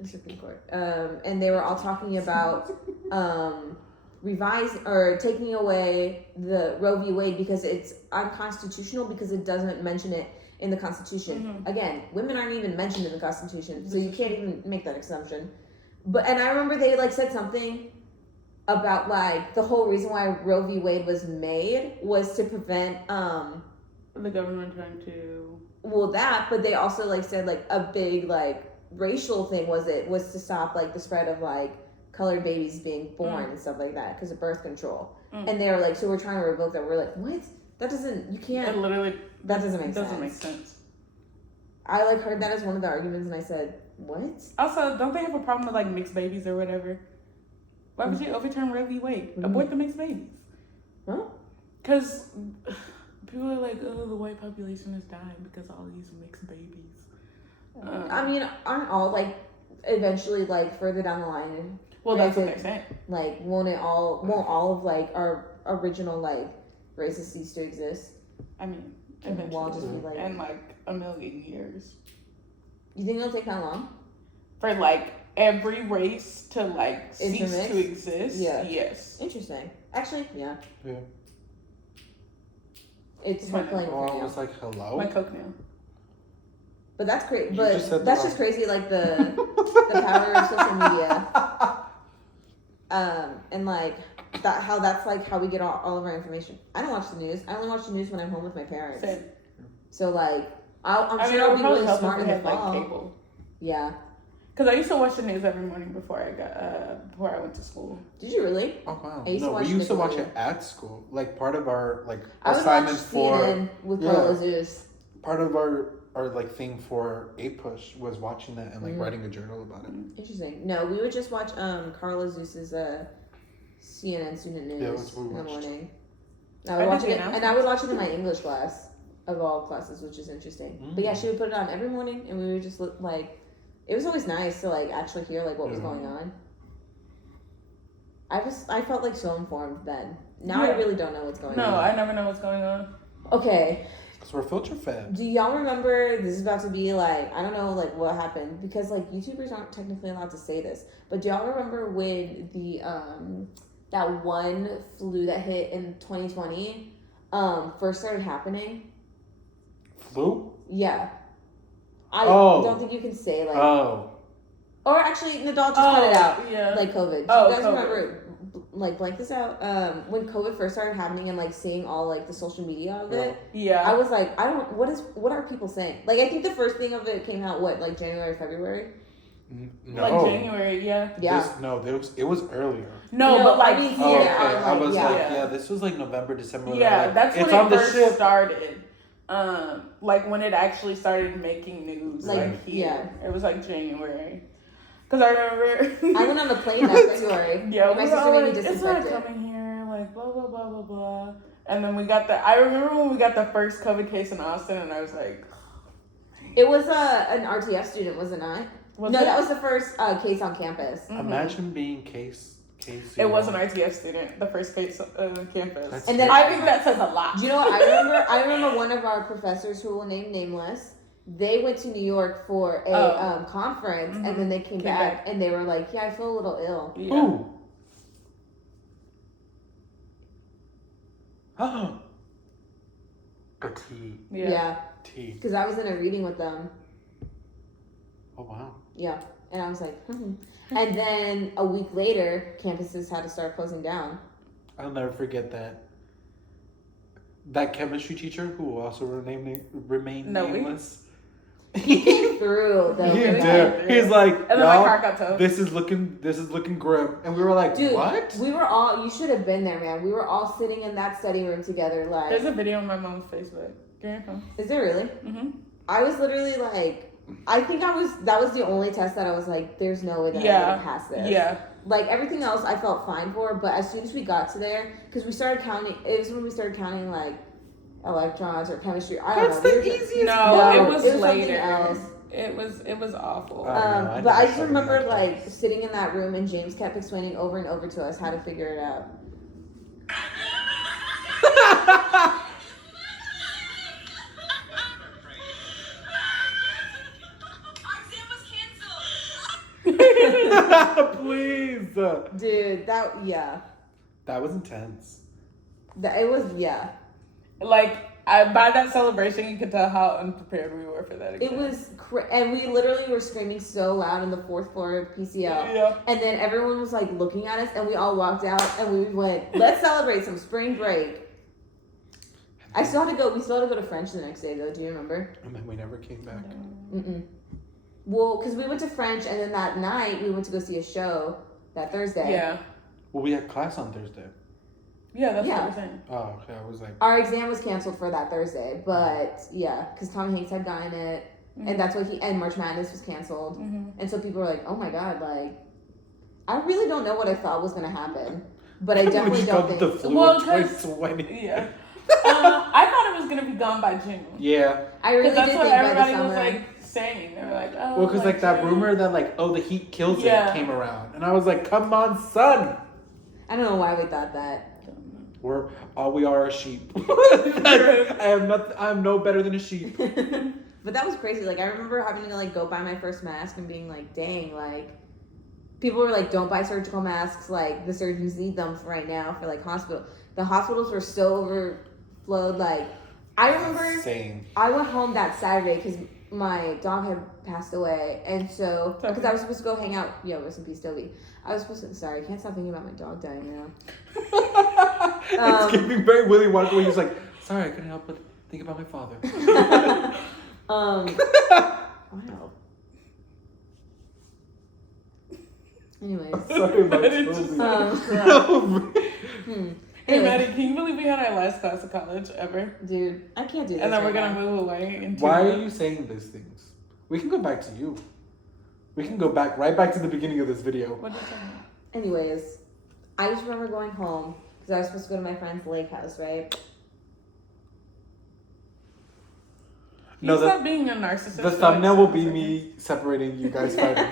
the Supreme Court. And they were all talking about revising or taking away the Roe v. Wade because it's unconstitutional because it doesn't mention it in the Constitution. Mm-hmm. Again, women aren't even mentioned in the Constitution, so you can't even make that assumption. And I remember they like said something about like the whole reason why Roe v. Wade was made was to prevent the government trying to but they also like said like a big like racial thing was to stop like the spread of like colored babies being born and stuff like that because of birth control. And they were like, so we're trying to revoke that. We're like, what? That doesn't, you can't. It literally that doesn't make doesn't sense. make sense. I like heard that as one of the arguments, and I said, what? Also, don't they have a problem with like mixed babies or whatever? Why would you overturn Roe v. Wade? Abort the mixed babies. Huh? Because people are like, oh, the white population is dying because all these mixed babies. I mean, aren't all like eventually like further down the line? Well, that's what they're saying. Like, won't all of like our original like races cease to exist? I mean, And eventually, we'll all just be in like 1,000,000 years. You think it'll take that long? For like every race to like cease Intermix? to exist. Yeah. Yes. Interesting. Actually, yeah. Yeah. It's My her playing Oh, I with was like, hello. My Coke now. But that's great. You But just said that's that just crazy, like the power of social media. And like that, how that's like how we get all of our information. I don't watch the news. I only watch the news when I'm home with my parents. Same. So like, I'm I sure I'll would be probably really help smart if in we the had like fall. cable. Yeah. Because I used to watch the news every morning before I went to school. Did you really? Oh wow! I used to No, watch we used to watch Nickelodeon. it at school. Like part of our I would watch assignment for CNN with yeah. Carla Zeus. part of our like thing for A Push was watching that and like writing a journal about it. Interesting. No, we would just watch Carla Zeus's CNN student news Yeah, that's what we in the watched. morning. I would watch did it, the and I would watch it in my English class of all classes, which is interesting. But yeah, Mm. she would put it on every morning, and we would just look like. It was always nice to like actually hear like what was going on. I felt like so informed then. Now I Yeah. really don't know what's going on. No, I never know what's going on. Okay, Because we're filter fed. do y'all remember? This is about to be like I don't know like what happened because like YouTubers aren't technically allowed to say this, but do y'all remember when the that one flu that hit in 2020 first started happening? Flu? Yeah. I Oh. don't think you can say like Oh. or actually Nidal just cut it out. Yeah. Like COVID. Do Oh, you guys COVID. remember like blank this out? When COVID first started happening and like seeing all like the social media of it, Yeah. I was like, what are people saying? Like I think the first thing of it came out like January, February? No. Like January, yeah. Yeah. It was earlier. No, but like I mean, Oh, here, okay. I I was yeah. like, yeah, this was like November, December. Yeah, like, that's when it's it on the first ship. started. Like when it actually started making news, Like, like here. yeah. It was like January. Because I remember. I went on a plane that February. Yeah, and my we sister were made me like, it's not disinfect it. coming here, like blah blah blah blah blah. And then we got I remember when we got the first COVID case in Austin, and I was like, It was an RTF student, was it not? was No, it? that was the first case on campus. Mhm. Imagine being case. It was an RTF student, the first case on campus. That's And then I think that says a lot. Do you know what I remember? I remember one of our professors who will name nameless. They went to New York for a conference, and then they came back, and they were like, "Yeah, I feel a little ill." Yeah. Ooh. Oh. A tea. Yeah, Tea. because I was in a reading with them. Oh wow. Yeah, and I was like, And then a week later, campuses had to start closing down. I'll never forget that. That chemistry teacher who will also remain No, we- nameless. He came through though. He for did. that. He's like, And then my y'all, car got towed. this is looking grim, and we were like, Dude, what? we were all. You should have been there, man. We were all sitting in that study room together. Like, There's a video on my mom's Facebook. Get your phone. is there really? Mm-hmm. I was literally like, I think that was the only test that I was like, there's no way that I'm gonna pass this. Yeah. Like everything else I felt fine for, but as soon as we got to there, because we started counting, it was when we started counting like electrons or chemistry. I don't That's know. the We were just- easiest. No, it was something later. else. It was awful. Oh. I But I never just started remember that like class. sitting in that room and James kept explaining over and over to us how to figure it out. Please. Dude, that That was intense. it was Like by that celebration, you could tell how unprepared we were for that. It Exam. was, and we literally were screaming so loud on the 4th floor of PCL. Yeah. And then everyone was like looking at us, and we all walked out, and we went, "Let's celebrate some spring break." We still had to go to French the next day, though. Do you remember? And then we never came back. Mm-mm. Well, because we went to French, and then that night we went to go see a show that Thursday. Yeah. Well, we had class on Thursday. Yeah, that's Yeah. what we're saying. Oh, okay. I was like, Our exam was canceled for that Thursday, but yeah, because Tom Hanks had gotten it, and that's what and March Madness was canceled, and so people were like, "Oh my god!" Like, I really don't know what I thought was gonna happen, but I definitely don't think. the flu Well, of 'cause- 2020. Yeah. I thought it was gonna be gone by June. Yeah. I really Because that's did what think by the everybody summer. was like saying. They were like, "Oh." Well, because like that June. rumor that like, oh, the heat kills Yeah. it came around, and I was like, come on, son. I don't know why we thought that. We are a sheep. I'm no better than a sheep. But that was crazy. Like I remember having to like go buy my first mask and being like, "Dang, like people were like, don't buy surgical masks. Like, the surgeons need them for right now for like hospital. The hospitals were so overflowed. Like, I remember Same. I went home that Saturday because my dog had passed away, and so because I was supposed to go hang out. Yeah, rest in peace, Toby. I was supposed to. Sorry, I can't stop thinking about my dog dying now. It's giving very Willy Wonka when he's like, sorry, I couldn't help but think about my father. Wow. Anyways. Sorry about Maddie Toby. just Hey, Maddie, can you believe we had our last class of college ever? Dude, I can't do this. And then right we're gonna now. move away. Into Why are you saying these things? We can go back to you. We can go back right back to the beginning of this video. What is that? Anyways, I just remember going home because I was supposed to go to my friend's lake house, right? No, stop being a narcissist. The thumbnail will be me separating you guys fighting.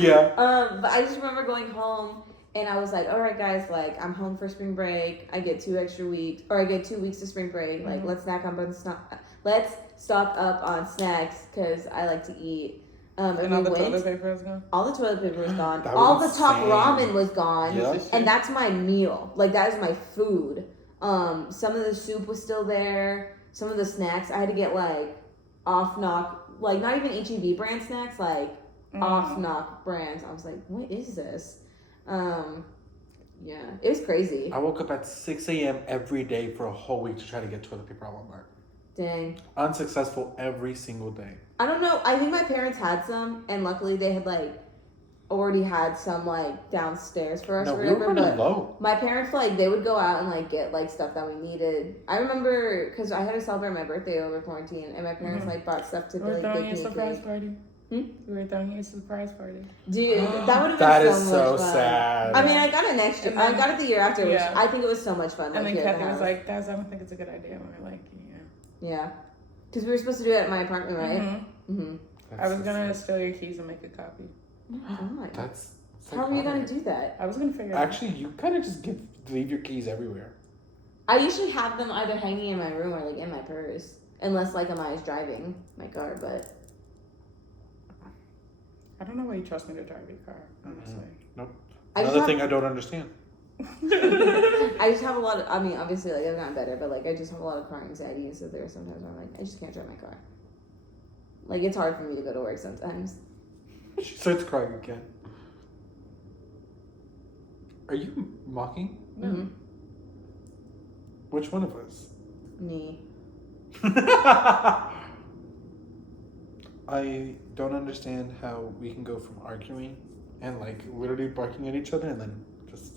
Yeah. But I just remember going home and I was like, all right, guys, like I'm home for spring break. I get 2 extra weeks, or I get 2 weeks of spring break. Like let's let's stock up on snacks because I like to eat. And all the toilet paper was gone? All the toilet paper was gone. That All was the top insane. ramen was gone. Yep. And that's my meal. Like, that is my food. Some of the soup was still there. Some of the snacks, I had to get, like, off-knock, like, not even HEB brand snacks, like, off-knock brands. I was like, what is this? Yeah, it was crazy. I woke up at 6 a.m. every day for a whole week to try to get toilet paper at Walmart. Dang. Unsuccessful every single day. I don't know. I think my parents had some, and luckily they had, like, already had some, like, downstairs for us No, or we were whatever. running But low. my parents, like, they would go out and, like, get, like, stuff that we needed. I remember, because I had to celebrate my birthday over quarantine, and my parents, like, bought stuff to, We're like, throwing bake you a me a surprise cake. party. We were throwing you a surprise party. Dude, that would have been That so is much so fun. sad. I mean, I got it next year. And then- I got it the year after, which Yeah. I think it was so much fun. And like, then here at Kathy the was house. like, guys, I don't think it's a good idea. And we were like, yeah. Yeah. Because we were supposed to do it at my apartment, right? Mm-hmm. That's I was so going to sad. steal your keys and make a copy. Oh my God. That's How are you going psychotic. to do that? I was going to figure it out. Actually, you kind of just leave your keys everywhere. I usually have them either hanging in my room or, like, in my purse. Unless, like, Amaya's driving my car, but... I don't know why you trust me to drive your car, honestly. Nope. I just Another have- thing I don't understand. I just have a lot of, I mean, obviously, like, I've gotten better, but, like, I just have a lot of car anxiety, and so there are sometimes where I'm like, I just can't drive my car. Like, it's hard for me to go to work sometimes. She starts crying again. Are you mocking? No. Mm-hmm. Which one of us? Me. I don't understand how we can go from arguing and like literally barking at each other and then just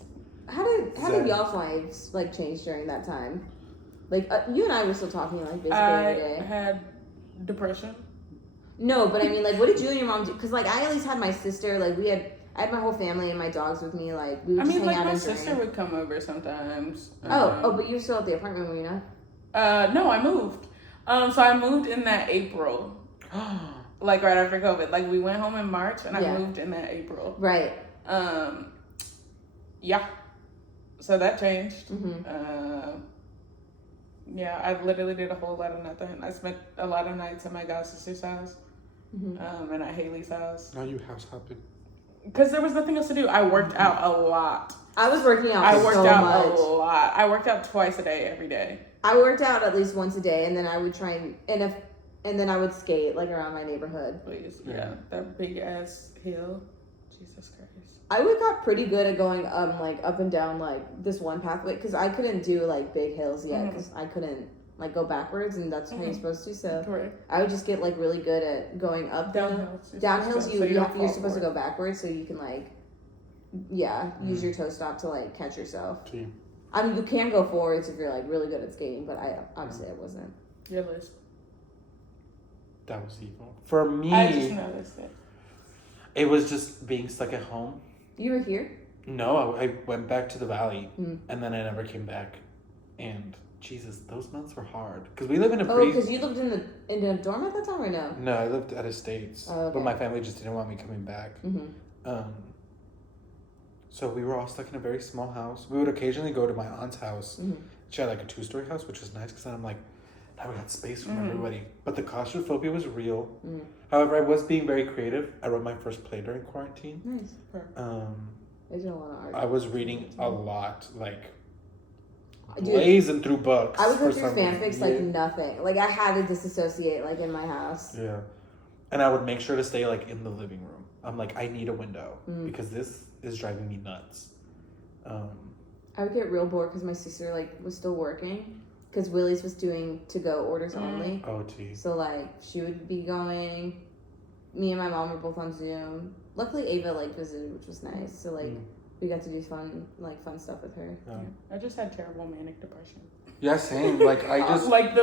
How did Zen. y'all's lives, like, change during that time? Like, you and I were still talking, like, basically I every day. had depression. No, but I mean, like, what did you and your mom do? Because, like, I at least had my sister, like, I had my whole family and my dogs with me, like, we would I just mean, hang like, out my and sister drink. would come over sometimes. But you're still at the apartment, were you not? No, I moved. So I moved in that April. Like, right after COVID. Like, we went home in March, and I Yeah. moved in that April. Right. Yeah. So that changed. Mm-hmm. Yeah, I literally did a whole lot of nothing. I spent a lot of nights at my god sister's house, Mm-hmm. and at Haley's house. now you house hopping. Because there was nothing else to do. I worked out a lot. I was working out I worked so out much. a lot. I worked out twice a day, every day. I worked out at least once a day, and then I would try and then I would skate, like, around my neighborhood. Please. Yeah. Yeah. That big ass hill. Jesus Christ. I would got pretty good at going like up and down like this one pathway because I couldn't do like big hills yet because I couldn't like go backwards, and that's how you're supposed to. So Correct. I would just get like really good at going up Downhills. downhills. So You're don't fall supposed to for go backwards so you can like use your toe stop to like catch yourself. Gee. I mean, you can go forwards if you're like really good at skating, but I obviously I wasn't. it. Your list. That was evil. For me, I just noticed it. it was just being stuck at home. You were here. No, I went back to the valley and then I never came back. And Jesus, those months were hard because we live in a Oh, pretty. because you lived in a dorm at that time, or no? No, I lived at Estates, Oh, okay. but my family just didn't want me coming back. So we were all stuck in a very small house. We would occasionally go to my aunt's house. She had like a 2-story house, which was nice because then I'm like, now we got space from everybody. But the claustrophobia was real. However, I was being very creative. I wrote my first play during quarantine. Nice. I did a lot of art. I was reading a lot, like blazing through books. I would go through fanfics like nothing. Like I had to disassociate like in my house. Yeah. And I would make sure to stay like in the living room. I'm like, I need a window because this is driving me nuts. I would get real bored because my sister like was still working because Willie's was doing to-go orders only. Oh, geez. So like she would be going. Me and my mom were both on Zoom. Luckily Ava like visited, which was nice. So like we got to do fun stuff with her. Yeah. I just had terrible manic depression. Yeah, same. Like I just like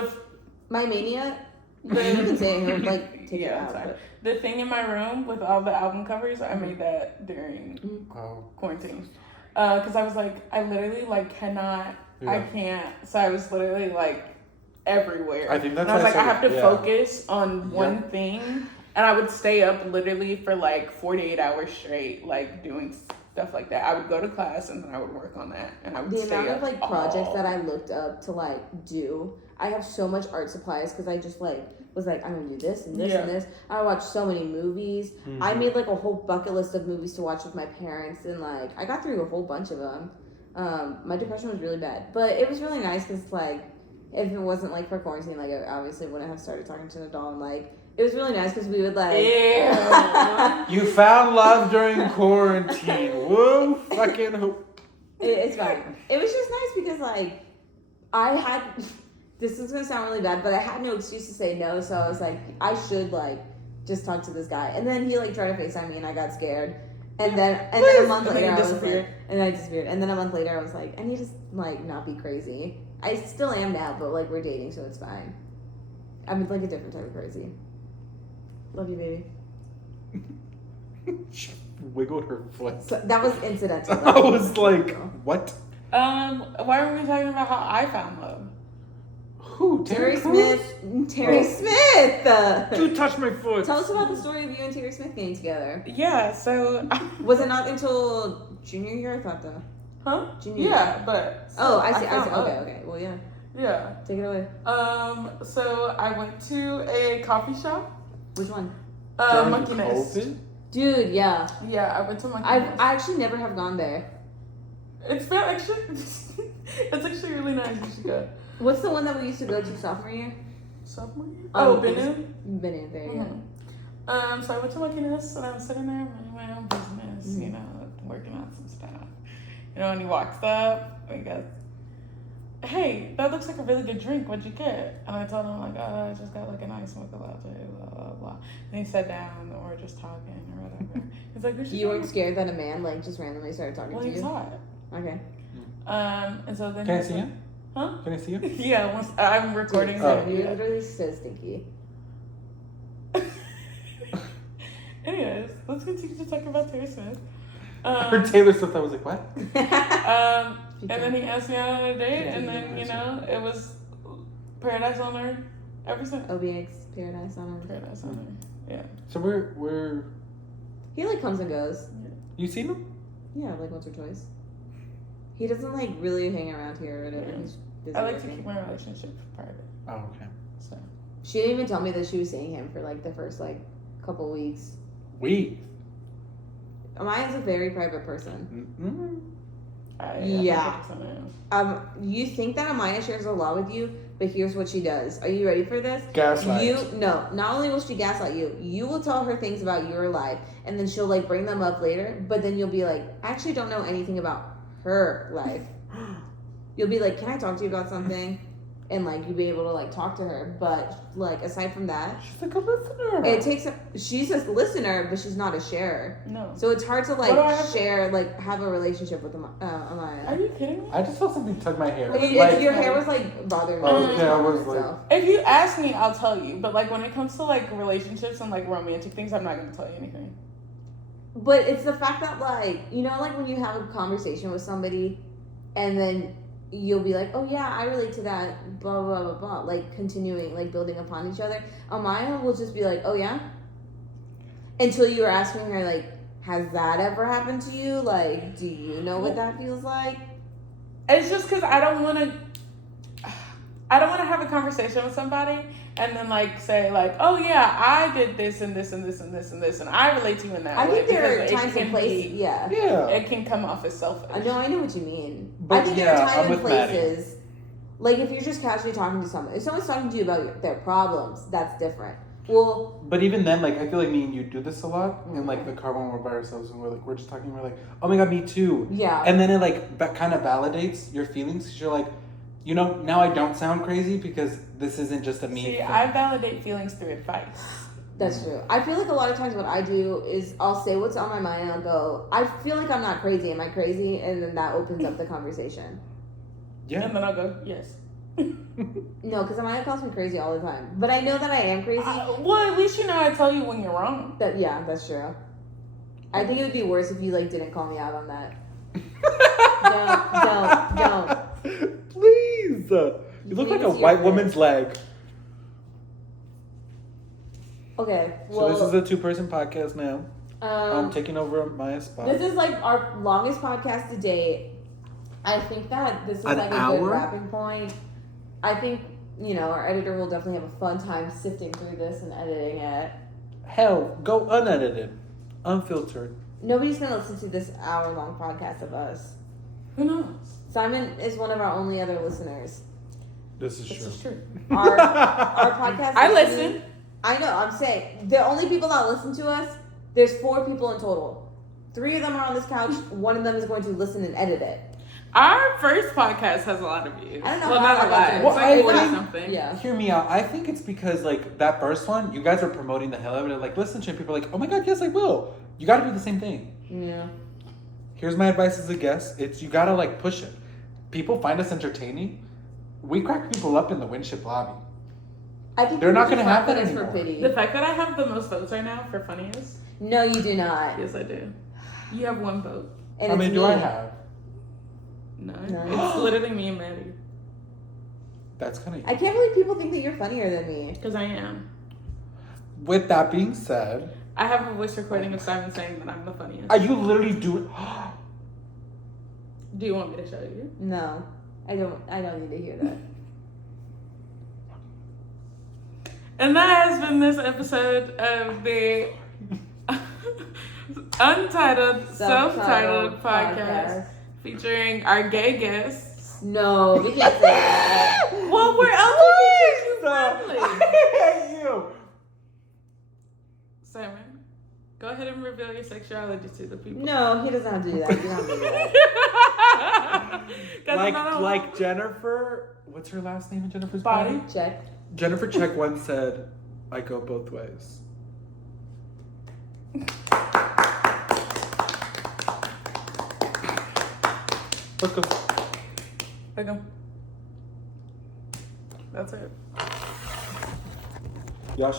my mania. You can say it would like take it out. But... The thing in my room with all the album covers, I made that during quarantine. Because I was like, I literally like cannot. Yeah. I can't. So I was literally like everywhere. I think that's. And I was like, I have to focus on one thing, and I would stay up literally for like 48 hours straight, like doing stuff like that. I would go to class and then I would work on that, and I would the stay amount up of like projects that I looked up to like do. I have so much art supplies because I just like was like I'm gonna do this and this and this. I watched so many movies. I made like a whole bucket list of movies to watch with my parents, and like I got through a whole bunch of them. My depression was really bad, but it was really nice because like if it wasn't like for quarantine, like I obviously wouldn't have started talking to Nidal, and like it was really nice because we would like. You found love during quarantine. Whoa, fucking hope. It's fine. It was just nice because like I had. This is gonna sound really bad, but I had no excuse to say no, so I was like, I should like just talk to this guy. And then he like tried to FaceTime me, and I got scared. And then a month later, I was like, and I disappeared. And then a month later, I was like, I need to like not be crazy. I still am now, but like we're dating, so it's fine. I'm like a different type of crazy. Love you, baby. She wiggled her foot. So that was incidental. I was like, what? Why were we talking about how I found love? Who? Terry Smith. Terry Smith. Dude, touch my foot. Tell us about the story of you and Terry Smith getting together. Yeah, so was it not until junior year? I thought though. Huh? Junior year. Yeah, but oh, I see. Okay. Well, yeah. Yeah. Take it away. So I went to a coffee shop. Which one? Monkey Nest. Dude, yeah. Yeah, I went to Monkey Nest. I actually never have gone there. It's actually really nice. You should go. What's the one that we used to go to sophomore year? Sophomore year? Binu? Binu there, yeah. So I went to Monkey Nest and I'm sitting there minding my own business, you know, working on some stuff. You know, and he walks up and he goes, hey, that looks like a really good drink. What'd you get? And I told him, like, oh, I just got like a nice mocha latte, blah, blah, blah. And he sat down and we were just talking or whatever. He's like, you weren't scared that a man, like, just randomly started talking to you? Well, he saw it. Okay. And so then Can I see him? Huh? Can I see him? Yeah, once I'm recording. You're literally so stinky. Anyways, let's continue to talk about Taylor Smith. I heard Taylor Swift. I was like, what? And then he asked me out on a date, and then you know it was Paradise on Earth ever since. OBX Paradise on Earth. Paradise on Earth. Yeah. So we're. He like comes and goes. Yeah. You seen him? Yeah, like once or twice. He doesn't like really hang around here or whatever. Yeah. He's busy I like working. to keep my relationship private. Oh, okay. So she didn't even tell me that she was seeing him for like the first like couple weeks. Amaya's a very private person. Yeah. You think that Amaya shares a lot with you, but here's what she does. Are you ready for this? Gaslight. Not only will she gaslight you, you will tell her things about your life, and then she'll like bring them up later, but then you'll be like, I actually don't know anything about her life. You'll be like, can I talk to you about something? And like you'll be able to like talk to her, but like aside from that, she's like a listener. She's a listener, but she's not a sharer. No. So it's hard to like share, like have a relationship with Amaya. Are you kidding me? I just felt something tug my hair. Your hair was like bothering me. Yeah, I was like. If you ask me, I'll tell you. But like when it comes to like relationships and like romantic things, I'm not gonna tell you anything. But it's the fact that like you know like when you have a conversation with somebody, and then you'll be like, oh yeah, I relate to that, blah, blah, blah, blah, like continuing, like building upon each other. Amaya will just be like, oh yeah? Until you were asking her, like, has that ever happened to you? Like, do you know what that feels like? It's just because I don't want to, I don't want to have a conversation with somebody and then like say like, oh yeah, I did this and this and this and this and this and I relate to you in that I way. think there are because times it and can places. be- Yeah. It can come off as selfish. No, I know what you mean. But I think yeah, there are I'm times and with Maddie. places. Like if you're just casually talking to someone, if someone's talking to you about their problems, that's different. Well, But even then, like, I feel like me and you do this a lot in, like, the car when we're by ourselves and we're just talking, we're like, oh my god, me too. yeah. And then it, like, kind of validates your feelings because you're like, you know, now I don't sound crazy because this isn't just a me See, thing. I validate feelings through advice. That's true. I feel like a lot of times what I do is I'll say what's on my mind and I'll go, I feel like I'm not crazy. Am I crazy? And then that opens up the conversation. Yeah. And then I'll go, yes. No, because Amaya calls me crazy all the time. But I know that I am crazy. Well, at least you know I tell you when you're wrong. Yeah, that's true. I think it would be worse if you like didn't call me out on that. Don't. Please. You look like Leave it a to white your woman's leg. Okay, So well, this is a 2-person podcast now. I'm taking over Maya's spot. this is like our longest podcast to date. I think that this is An like a hour? good wrapping point. I think, you know, our editor will definitely have a fun time sifting through this and editing it. Hell, go unedited, unfiltered. Nobody's going to listen to this hour-long podcast of us. Who knows? Simon is one of our only other listeners. This is This true. is true. Our podcast I listening- listen. I know, I'm saying. The only people that listen to us, there's 4 people in total. 3 of them are on this couch. 1 of them is going to listen and edit it. Our first podcast has a lot of views. I don't know Well, how not a I got lot. there. It's Well, like I 40 think- something. Yeah. Hear me out. I think it's because like that first one, you guys are promoting the hell out of it. Like, listen to it. People are like, oh my god, yes, I will. You got to do the same thing. Yeah. Here's my advice as a guest. It's you gotta like push it. People find us entertaining. We crack people up in the Winship lobby. I think They're not people gonna just have that laugh at us anymore. for pity. The fact that I have the most votes right now for funniest. No, you do not. Yes, I do. You have 1 vote. And How it's many do me. I have? None. None. It's literally me and Maddie. That's kind I of. can't believe people think that you're funnier than me. Because I am. With that being said, I have a voice recording of Simon saying that I'm the funniest. are you literally doing? Do you want me to show you? No, I don't need to hear that. And that has been this episode of the Untitled, Self-Titled podcast featuring our gay guests. No, we can't say that. Well, we're LGBTQ friendly. I hate you. Simon, go ahead and reveal your sexuality to the people. No, he doesn't have to do that. You don't have to do that. 'Cause I'm not Like Jennifer. What's her last name in Jennifer's Body. Check. Jennifer Check once said, "I go both ways." Look up. Okay. That's it. Y'all should.